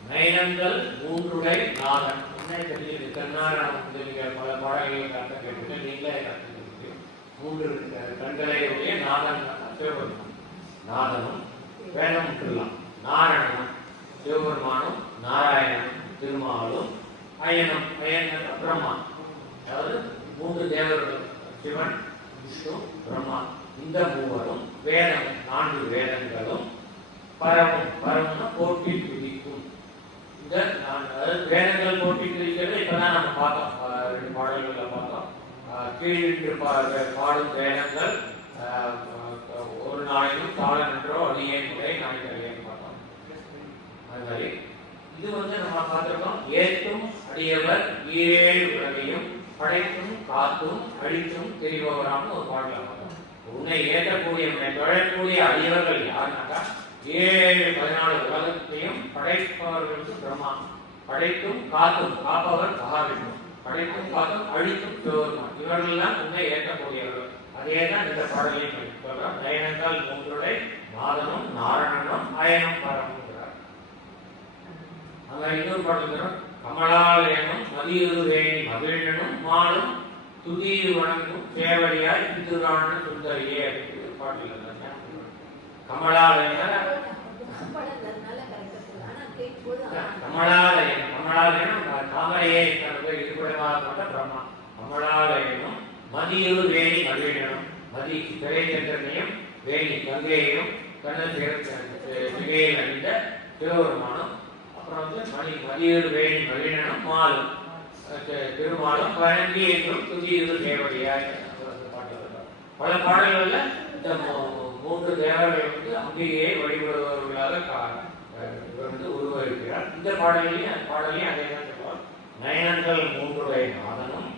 நயனங்கள் 3 நாதன். என்ன தெரியுது? கண்ணாரம் நீங்கள் பல பாடல்களை கற்று கேட்டு நீங்களே கற்று 3 கண்களையுடைய நாதன் சிவபெருமான். நாதனும் வேதம் விட்டுலாம். நாராயணனும் சிவபெருமானும் நாராயணனும் திருமாலும் அயனம் பிரம்மா. அதாவது 3 தேவர்கள் சிவன் விஷ்ணு பிரம்மா. இந்த 3வரும் வேதம் 4 வேதங்களும் பரவும்னா போட்டி பிடிக்கும். இந்த வேதங்கள் போட்டி பிடிக்கிறது இப்பதான் நம்ம பார்த்தோம். 2 பாடல்களை பார்த்தோம். கீழின்று பாடும் வேதங்கள் ஒரு நாளைக்கும் காலம் என்றோ அடியே முறை நாளைக்கு பார்த்தோம். அது மாதிரி இது வந்து நம்ம பார்த்திருக்கோம். ஏற்றும் அடியவர் 7 உலகையும் படைத்தும் காத்தும் அழித்தும் தெரிபவராக ஒரு பாடலாம் பார்த்தோம். உன்னை ஏற்றக்கூடிய உன்னை தொழக்கூடிய அடியவர்கள் யாருனாக்கா 14 உலகத்தையும் படைப்பவர்களுக்கு பிரம்மா. படைத்தும் காத்தும் காப்பவர் மகாவிஷ்ணு. படைத்தும் காத்தும் அழித்தும் சிவபெருமான். இவர்கள்லாம் உன்னை ஏற்கக்கூடியவர்கள். அதேதான் இந்த பாடலையும் சொல்றோம். நயனங்கள் 3 நாதனும் நாராயணனும் அயனம் பரமுங்கிறார். அங்க இன்னொரு பாடல் கமலாலயனும் மதியுருவேணி மகிழனும் மாலும் துதியில் வணங்கும் சேவடியாய் திருரான சுந்தரியே அப்படின்னு பாடல். கமலாலயன கமலாலயம், கமலாலயம் தாமரையை இருப்பிடமாக கொண்ட பிரம்மா. கமலாலயனும் மதியூர் வேணி மகிழினும், மதி திரைச்சந்திரனையும் வேணி கங்கையையும் கண்ணல் சிகையில் அணிந்த சிவபெருமானும், அப்புறம் மதியூர் வேணி மகிழினும் மாலும் திருமாலும் வழங்கி என்றும் துதியுறு தேவடியாய் பாட்டு. பல பாடல்கள்ல இந்த 3 தேவர்கள் அம்பிகையை வழிபடுபவர்களாக உருவகிக்கிறார். இந்த பாடலையும் அதே தான் சொல்வார். நயனங்கள் 3 வகை நாதனும்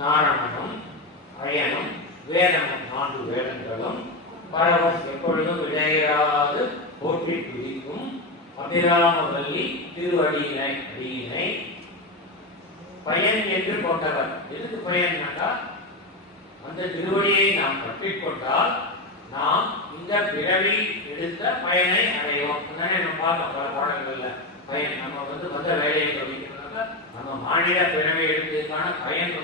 நாரணனும் அயனும் வேதமும் 4 வேதங்களும் பரவஸ் எப்பொழுதும் விடையாவது போற்றி துதிக்கும் அபிராமவல்லி திருவடியினை அடியினை பயன் என்று கொண்டவர். எதுக்கு பயன்னாக்கா, அந்த திருவடியை நாம் கற்றிக்கொண்டால் நாம் இந்த பிறவி எடுத்த பயனை அடைவோம். நம்ம பார்த்தோம் பல பாடல்கள்ல பயன். நம்ம வந்த வேலையை கவனிக்கணும்னாக்கா நம்ம மாநில பிறவி எடுத்ததுக்கான பயன்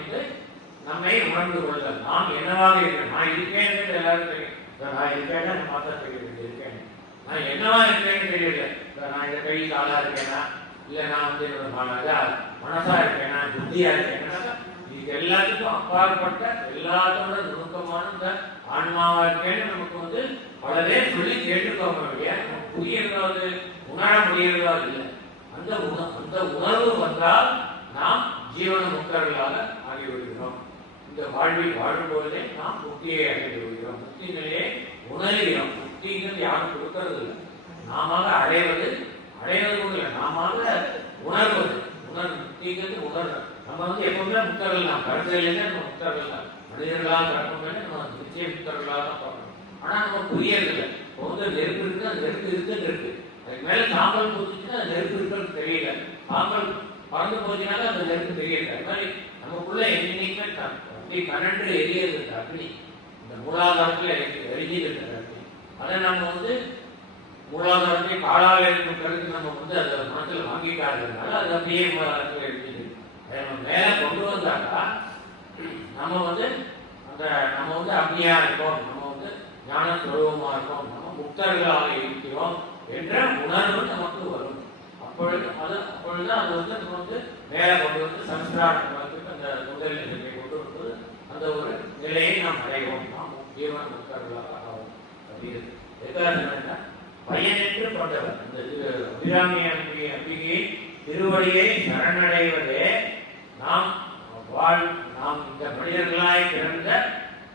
நம்மை உணர்ந்து கொள்ளுதல். நாம் என்னவாக இருக்கிறேன், நான் இருக்கேன் எல்லாரும் தெரியும். நான் இருக்கேன்னா நான் பார்த்தா தெரியுது இருக்கேன். நான் என்னவா இருக்கேன்னு தெரியல. நான் இந்த கை காலா இருக்கேனா, இல்லை நான் என்னோட மனசா இருக்கேனா, புத்தியா இருக்கேன்னா, இது எல்லாத்துக்கும் அப்பாற்பட்ட எல்லாத்தோட நுணுக்கமான இந்த ஆன்மாவா இருக்கேன்னு நமக்கு பலரே சொல்லி கேட்டுக்கோங்க. நமக்கு புரியுறதாவது உணர முடியறதா இல்லை. அந்த உணர்வு வந்தால் நாம் ஜீவன முக்தர்களாக ஆகிவிடுகிறோம். இந்த வாழ்வில் வாழும்போதே நாம் முக்தியை அடைந்து விடுகிறோம். முக்தி நிலையை உணர்கிறோம். முக்திங்கிறது யாரும் கொடுக்கறது இல்லை. நாம அடைவது கூட இல்லை, நாம உணர்வது. முக்திங்கிறது உணர்வு. நம்ம எப்பவுமே முக்தர்கள் தான். கருத்தையிலேருந்து நம்ம முக்தர்கள் தான். மனிதர்களாக பிறக்கும் நம்ம நிச்சய முக்தர்களாக தான் பார்க்கணும். ஆனா நம்ம புரியறதில்லை. நெருப்பு இருக்கு, அந்த நெருப்பு இருக்குன்னு இருக்கு. அதுக்கு மேல சாம்பல் போச்சுன்னா அந்த நெருப்பு இருக்குன்னு தெரியல. சாம்பல் பறந்து போச்சுனாலும் அந்த நெருப்பு தெரியல. அது மாதிரி நமக்குள்ள என்னைக்குமே அப்படி கனன்று எரியது அக்னி. இந்த மூலாதாரத்துல எரிஞ்சிட்டு இருக்க அக்னி. அதை நம்ம மூலாதாரத்தை காலால் இருக்கும் கருத்து நம்ம அதை மனசுல வாங்கிட்டாருனால அது அப்படியே மூலாதாரத்தில் எரிஞ்சிட்டு. அதை நம்ம மேல கொண்டு வந்தாக்கா நம்ம நம்ம அக்னியா இருக்கோம், நம்ம ஞான சுரூபமா இருக்கோம், நம்ம முக்தர்களாக இருக்கிறோம் என்ற உணர்வு நமக்கு வரும். அப்பொழுதுதான் அது நம்ம மேல கொண்டு சம்ஸ்காரத்துக்கு அந்த முதல் நிலையை கொண்டு வந்து அந்த ஒரு நிலையை நாம் அடைவோம். நாம் ஜீவன முக்தர்களாக ஆகும் அப்படிங்கிறது. எதாவது பயனற்று கொண்டவர் அந்த அபிராமி அம்பிகை திருவடியை சரணடைவதே நாம் இந்த மனிதர்களாய் பிறந்த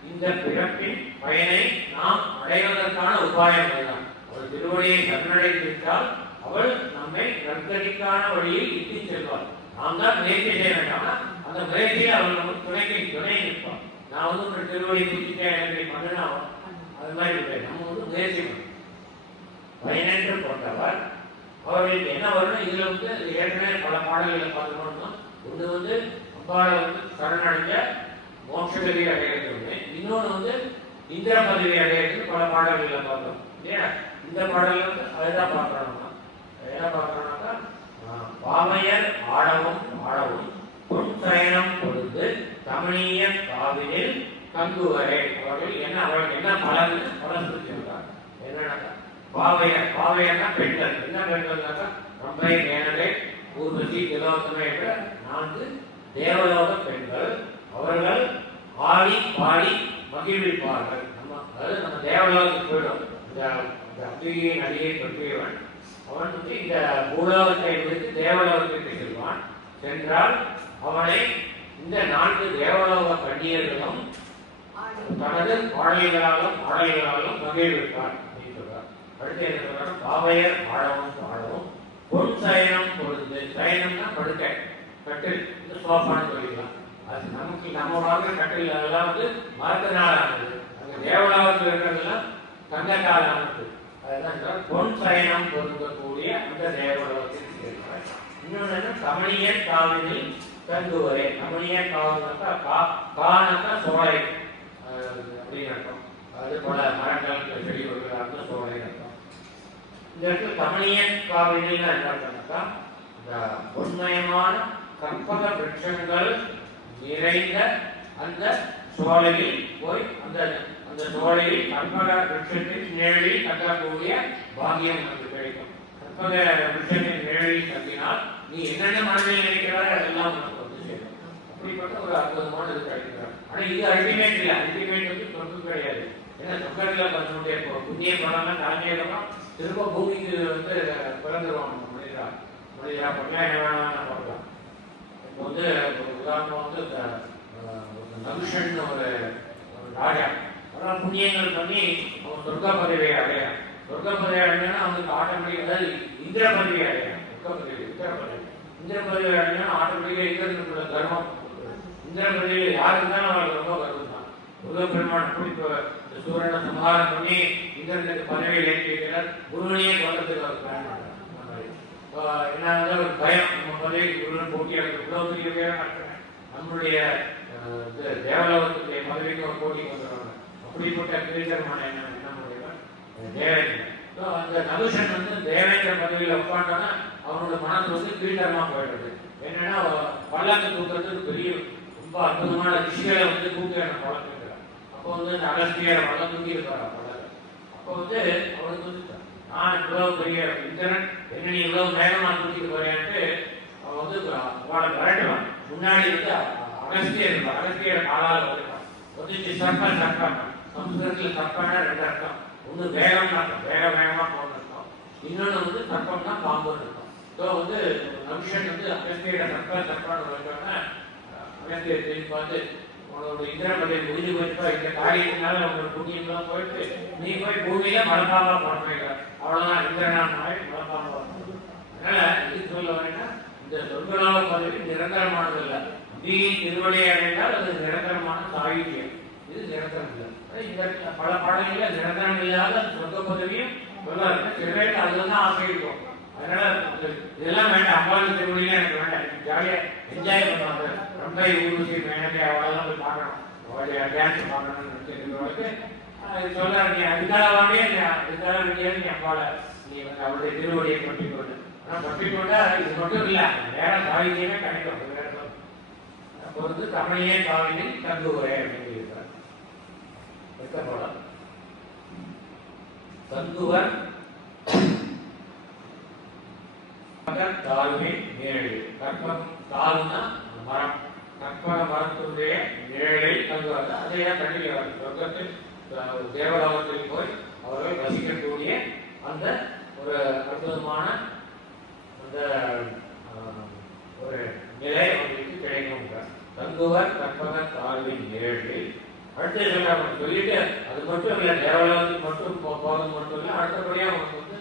இந்த பிறப்பின் பயனை நாம் அடைவதற்கான உபாயம் தான். அவள் திருவடியை சரணடைந்துவிட்டால் அவள் நம்மை நற்கதிக்கான வழியில் இட்டு செல்வாள். நாம் தான் முயற்சி செய்ய வேண்டாம். அந்த முயற்சியை அவள் நமக்கு துணை நிற்பாள். நான் ஒரு திருவடி குறிச்சிட்டேன் எனக்கு பண்ணினா அது மாதிரி இல்லை. நம்ம முயற்சி பண்ணணும். பயனற்று கொண்டவர் அவர்களுக்கு என்ன வரணும்? இதுல ஏற்கனவே பல பாடல்களை பார்க்கணும்னா ஒன்று அம்பாளை சரணடைஞ்ச மோட்சகதி அடையிறது ஒன்று, இன்னொன்று இந்திர பதவி அடையிறது பல பாடல்களை பார்த்தோம் இல்லையா? இந்த பாடல்கள் அதுதான் பார்க்கணும். என்ன பார்க்கணும்னாக்கா பாமையர் ஆடவும் பொன் சயனம் கொடுத்து தமிழிய காவிரில் தங்குவரை அவர்கள் அவர்களுக்கு என்ன பலன் சொல்லியிருக்காங்க. என்னன்னாக்கா பாவையர்னா பெண்கள். என்ன பெண்கள்னாக்கா ரம்பை, மேனகை, ஊர்வசி, திலோத்தமை என்ற 4 தேவலோக பெண்கள். அவர்கள் ஆடி பாடி மகிழ்விப்பார்கள். நம்ம தேவலோகத்துக்கு போயிடும். இந்த அம்பிகையை நடிகை பற்றியவன் அவன் இந்த பூலோகத்தை விடுத்து தேவலோகத்திற்கு செல்வான். சென்றால் அவனை இந்த 4 தேவலோக கண்ணியர்களும் தனது பாடல்களாலும் மகிழ்விப்பார் அப்படின்னு சொல்றார். அடுத்து என்ன சொல்றாங்க? பாவையர் ஆடவும் பொன் சயனம் கொடுத்து, சயனம்னா படுக்கை, கட்டில், இந்த சோஃபான்னு சொல்லிக்கலாம். அது நமக்கு நம்ம வாழ்க்கை கட்டில் அதெல்லாம் மரத்தினால் ஆனது. அங்கே தேவலோகத்தில் இருக்கிறதெல்லாம் தங்கத்தால் ஆனது. அதுதான் பொன் சயனம் பொருந்தக்கூடிய அந்த தேவலோகத்தில் சேர்ப்பார். இன்னொன்று என்ன? தமிழியன் காவிரில் தங்குவரே. தமிழியன் காவினாக்கா கானாக்கா சோலை அப்படின்னு அர்த்தம். அது பல மரங்கள் செடி வருகிறாங்க சோலை அர்த்தம். இந்த இடத்துல தமிழியன் காவிரியில் என்ன அர்த்தம்னாக்கா இந்த பொன்மயமான கற்பக விருட்சங்கள் நிறைந்த அந்த சோலையில் போய் அந்த சோலையில் கற்பக விருட்சத்தின் நிழலில் தங்கக்கூடிய பாகியம் நமக்கு கிடைக்கும். கற்பக விஷயத்தின் நிழலில் தங்கினால் நீ என்னென்ன மனதில் நினைக்கிறாய் அதெல்லாம் உனக்கு வந்து சேரும். அப்படிப்பட்ட ஒரு அற்புதமான இது கிடைக்கிறார். ஆனா இது அல்டிமேட் இல்லை, அல்டிமேட் வந்து சொர்க்கம் கிடையாது. ஏன்னா சொர்க்கத்தில் தன்னுடைய புண்ணிய பலம்லாம் தானியமா திரும்ப பூமிக்கு வந்து பிறந்துருவாங்க மனிதரா. மனிதரா பண்ணலாம் என்ன வேணாலும் பார்க்கலாம். இப்போ வந்து உதாரணம் வந்து நகுஷன் ஒரு ராஜா அதெல்லாம் புண்ணியங்கள் பண்ணி அவன் சொர்க்க பதவியை அடையான். சொர்க்க பதவி அடைஞ்சா அவனுக்கு ஆட்டோமேட்டிக், அதாவது இந்திர பதவி அடையான். சொர்க்க பதவி இந்திர பதவி அடைஞ்சா ஆட்டோமேட்டிக்கா இந்திரனுக்குள்ள கர்மம். இந்திர பதவியில் யாரு இருந்தாலும் அவளுக்கு ரொம்ப கர்வம் தான். முருகப்பெருமான் குறிப்பு சூரனை சம்ஹாரம் பண்ணி இந்திரனுக்கு பதவியில் ஏற்றி வைக்கிறார். குருவனையே கொல்லத்துக்கு அவர் பிளான் பண்றார். என்ன ஒரு பயம், நம்ம பதவி குருவன் போட்டியாக இவ்வளவு பெரிய பேரை நம்மளுடைய தேவலோகத்துடைய பதவிக்கு ஒரு போட்டி கொண்டுறாங்க. அப்படிப்பட்ட கிரீடமான என்ன முடியும் தேவேந்திரன். அந்த நகுஷன் வந்து தேவேந்திர பதவியில் உட்காண்டோன்னா அவனோட மனசு வந்து கிரீடமா போயிடுது. என்னன்னா பல்லக்கு தூக்கிறதுக்கு பெரிய ரொம்ப அற்புதமான ரிஷிகளை வந்து தூக்கியான பழக்கிறார். அப்போ வந்து அந்த அகஸ்தியர் பழம் தூக்கி இருப்பார் பழக. அப்போ வந்து அவனுக்கு வந்து நான் இவ்வளவு பெரிய இந்திரன் என்ன நீ இவ்வளவு வேகமா தூக்கிட்டு போறேன்ட்டு அவன் வந்து அவளை விரட்டுவான். முன்னாடி வந்து அகஸ்தியர் இருப்பார். அகஸ்தியர் காலால் வருவான். வந்து சர்ப்பம் சம்ஸ்கிருதத்தில் சர்ப்பம்னா ரெண்டு அர்த்தம். ஒன்று வேகம் அர்த்தம், வேகமா போகணும் அர்த்தம். இன்னொன்று வந்து சர்ப்பம்னா பாம்புன்னு இருக்கும். ஸோ வந்து நகுஷன் வந்து அகஸ்தியரை சர்ப்பான்னு வச்சோன்னா அகஸ்தியர் திரும்பி பார்த்து உங்களோட இந்திர பதவி முடிஞ்சு போயிட்டா இந்த காரியத்தினால உங்களோட புண்ணியம்லாம் போயிட்டு நீ போய் பூமியில மலப்பாம்பா பிறப்பீங்க. அவ்வளவுதான் இந்திரனான மலப்பாம்பா. அதனால இது சொல்ல வேணா இந்த சொர்க்கலோக பதவி நிரந்தரமானது இல்லை. அம்பியின் திருவடியை அடைந்தால் அது நிரந்தரமான சாகித்யம். இது நிரந்தரம் இல்லை. இந்த பல பாடல்கள் நிரந்தரம் இல்லாத சொர்க்க பதவியும் சொல்லாது. சில பேருக்கு அதுதான் ஆசை இருக்கும். அதனால இதெல்லாம் வேண்டாம், அம்பாள் திருவடியில எனக்கு வேண்டாம், ஜாலியா என்ஜாய் பண்ணுவாங்க. ரொம்ப ஊருசி மேனகை அவளெல்லாம் போய் பார்க்கணும், அவளுடைய டான்ஸ் பார்க்கணும்னு நினைச்சிருக்கிறவங்களுக்கு சொல்ல நீ அதுக்காக வாங்கியே அதுக்காக வேண்டியது நீ அம்பாளை நீ வந்து அவளுடைய திருவடியை பற்றி கொண்டு. ஆனால் பற்றி கொண்டா இது மட்டும் இல்லை, வேற சாகித்யமே கிடைக்கும். அப்போ வந்து தமிழையே காவியில் தங்குவரே அப்படின்னு இருக்கிறார். போலாம் தங்குவர் தாழ்மை நிழல். கற்பகம் தாழ்னா மரம், கற்பக மரத்துடைய நிழலை தங்குவாங்க. அதையா தண்ணியில் வரும். சொர்க்கத்தில் தேவலோகத்தில் போய் அவர்கள் வசிக்கக்கூடிய அந்த ஒரு அற்புதமான அந்த ஒரு நிலை அவர்களுக்கு கிடைக்கும். தங்குவர் கற்பக தாழ்வின் நிழலில். அடுத்து சொல்லிட்டு அது மட்டும் இல்லை, தேவலோகத்துக்கு மட்டும் போகிறது மட்டும் இல்லை, அடுத்தபடியாக அவங்களுக்கு வந்து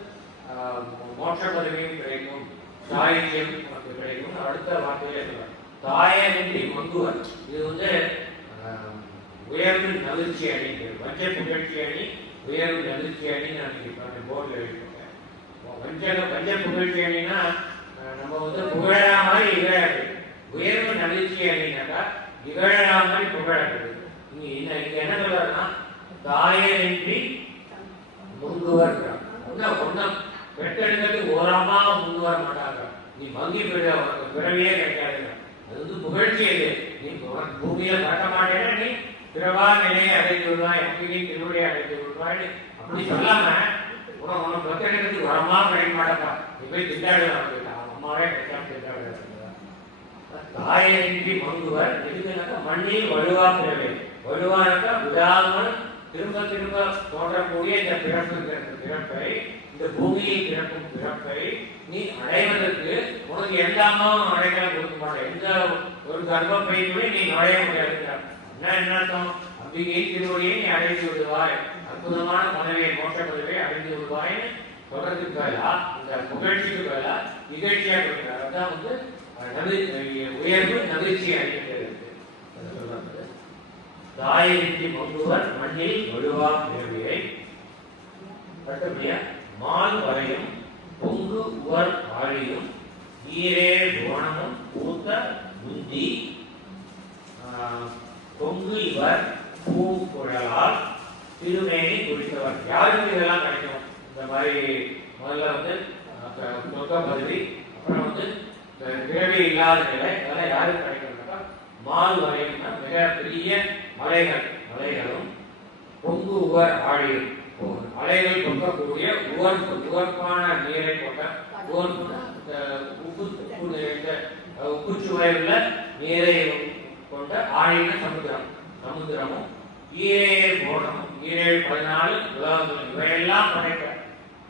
மோட்ச பதவியும் கிடைக்கும், சாகித்யம் நமக்கு கிடைக்கும். அடுத்த வார்த்தையிலே சொல்றாங்க தாயமின்றி மங்குவர். இது வந்து உயர்வு நகர்ச்சி அணி, வஞ்ச புகழ்ச்சி அணி, உயர்வு நகர்ச்சி அணின்னு நான் போர்டில் எழுதியிருக்கேன். வஞ்ச புகழ்ச்சி அணின்னா நம்ம வந்து புகழா மாதிரி இகழாது. உயர்வு நகர்ச்சி அணினாக்கா இகழா மாதிரி புகழாது. இங்க என்ன சொல்றாருன்னா தாயமின்றி முங்குவர். ஒன்னும் பெற்றெடுக்கிறதுக்கு ஓரமா முன் வர மாட்டாங்க. நீ மங்கி பிறவியே கிடைக்காது. அது வந்து புகழ்ச்சி. அது நீ பூமியில கட்ட மாட்டேன்னா நீ பிறவா நிலையை அடைந்து விடுவாய், அப்படி திருவடியை அடைந்து விடுவாய். அப்படி சொல்லாம உனக்கு பெற்றெடுக்கிறதுக்கு வரமா கிடைக்க மாட்டாப்பா, நீ போய் திண்டாடுவாங்க. அம்மாவே கிடைக்காம திண்டாடுற தாயின்றி மங்குவர். எதுக்குனாக்கா மண்ணில் வலுவா பிறவை. வலுவானாக்கா விடாமல் திரும்ப திரும்ப தோன்றக்கூடிய இந்த பிறப்பை, இந்த பூமியில் பிறக்கும் பிறப்பை நீ அடைவதற்கு உனக்கு எல்லாமோ அடைக்கலம் கொடுக்க மாட்டேன். எந்த ஒரு கர்ப்பப்பையுமே நீ நுழைய முடியாது. என்ன அர்த்தம்? அம்பிகை திருவடியை நீ அடைந்து விடுவாய், அற்புதமான பதவியை மோட்ச பதவியை அடைந்து விடுவாய்ன்னு சொல்றதுக்கு பதிலா இந்த புகழ்ச்சிக்கு பதிலா நிகழ்ச்சியா கொடுக்கிறார். அதான் வந்து உயர்வு நகர்ச்சி அடைகிறது. தாயின்றி மங்குவர் மண்ணில் வலுவா பிறவியை. அடுத்தபடியா மால் வரையும் பொங்கு உவர் ஆழியும் நீரே புவனமும் பூத்த புந்தி பொங்கு இவர் பூங்குழலால் திருமேனி குறித்தவர். யாருக்கு இதெல்லாம் கிடைக்கும்? இந்த மாதிரி முதல்ல வந்து சொர்க்க பதவி, அப்புறம் வந்து பிறவி இல்லாத நிலை, அதெல்லாம் யாருக்கு கிடைக்கும்னாக்கா மால் வரையும்னா மிக பெரிய மலைகளும் பொங்கு உவர் ஆழியும். அலைகள் கொக்கக்கூடிய உவர்ப்பான நீரை கொண்ட உப்பு நிறைந்த உப்புச்சுவையுள்ள நீரை கொண்ட ஆழின சமுத்திரமும் ஈரேழு கோணமும் 14 உலகங்கள் இவையெல்லாம் படைக்க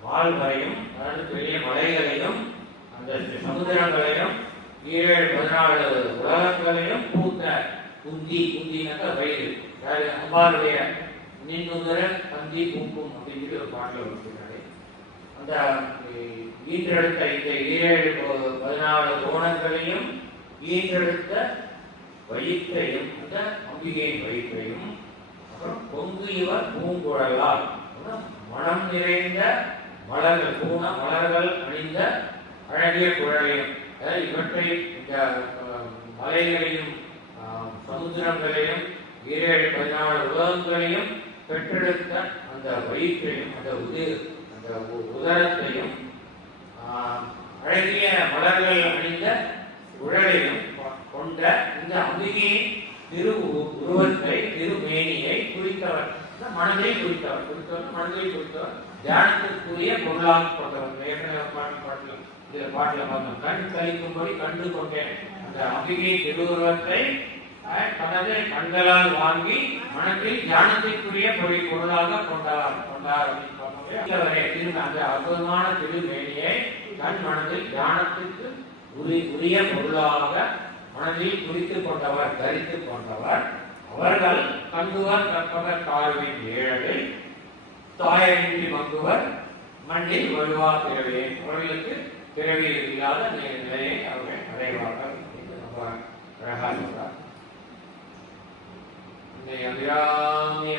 வாழ்வரையும் அதாவது பெரிய மலைகளையும் அந்த சமுத்திரங்களையும் 14 உலகங்களையும் பூத்த குந்தினாக்க வயிறு அம்பாருடைய நின்னுதர கந்தி பூக்கும் அப்படிங்கிற ஒரு பாட்டில் வச்சுருக்காரு. அந்த ஈன்றெடுத்த இந்த 14 கோணங்களையும் ஈன்றெடுத்த வயிற்றையும் அந்த அம்பிகையின் வயிற்றையும் அப்புறம் பொங்கு இவர் பூங்குழலால் மனம் நிறைந்த மலர்கள் மலர்கள் அணிந்த அழகிய குழலையும் இவற்றை இந்த மலைகளையும் சமுத்திரங்களையும் 14 உலகங்களையும் பெற்றெடுத்த அந்த வயிற்றையும் அந்த உதரத்தையும் அழகிய மலர்கள் அணிந்த குழலையும் கொண்ட இந்த அம்பிகையின் உருவத்தை திருமேனியை குறித்தவர் மனதை குறித்தவர் தியானத்திற்குரிய பொருளாக கொண்டவர். பாட்டில் பார்த்தோம் கண் கழிக்கும்படி கண்டு கொண்டேன் அந்த அம்பிகை திருவுருவத்தை தனது கண்களால் வாங்கி மனத்தில் தியானத்திற்குரிய பொருளாக கொண்டார் அந்த அற்புதமான திருமேனியை தன் மனதில் தியானத்திற்கு உரிய பொருளாக மனதில் குறித்துக் கொண்டவர் தரித்துக் கொண்டவர். அவர்கள் கண்டுவர் கற்பவர் தாழ்வின் ஏழை தாயின்றி மங்குவர் மண்ணில் வருவார் பிறவியை அவர்களுக்கு பிறவி இல்லாத நிலையை அவர்கள் அடைவார்கள் அழகா சொல்றார். அபிராமி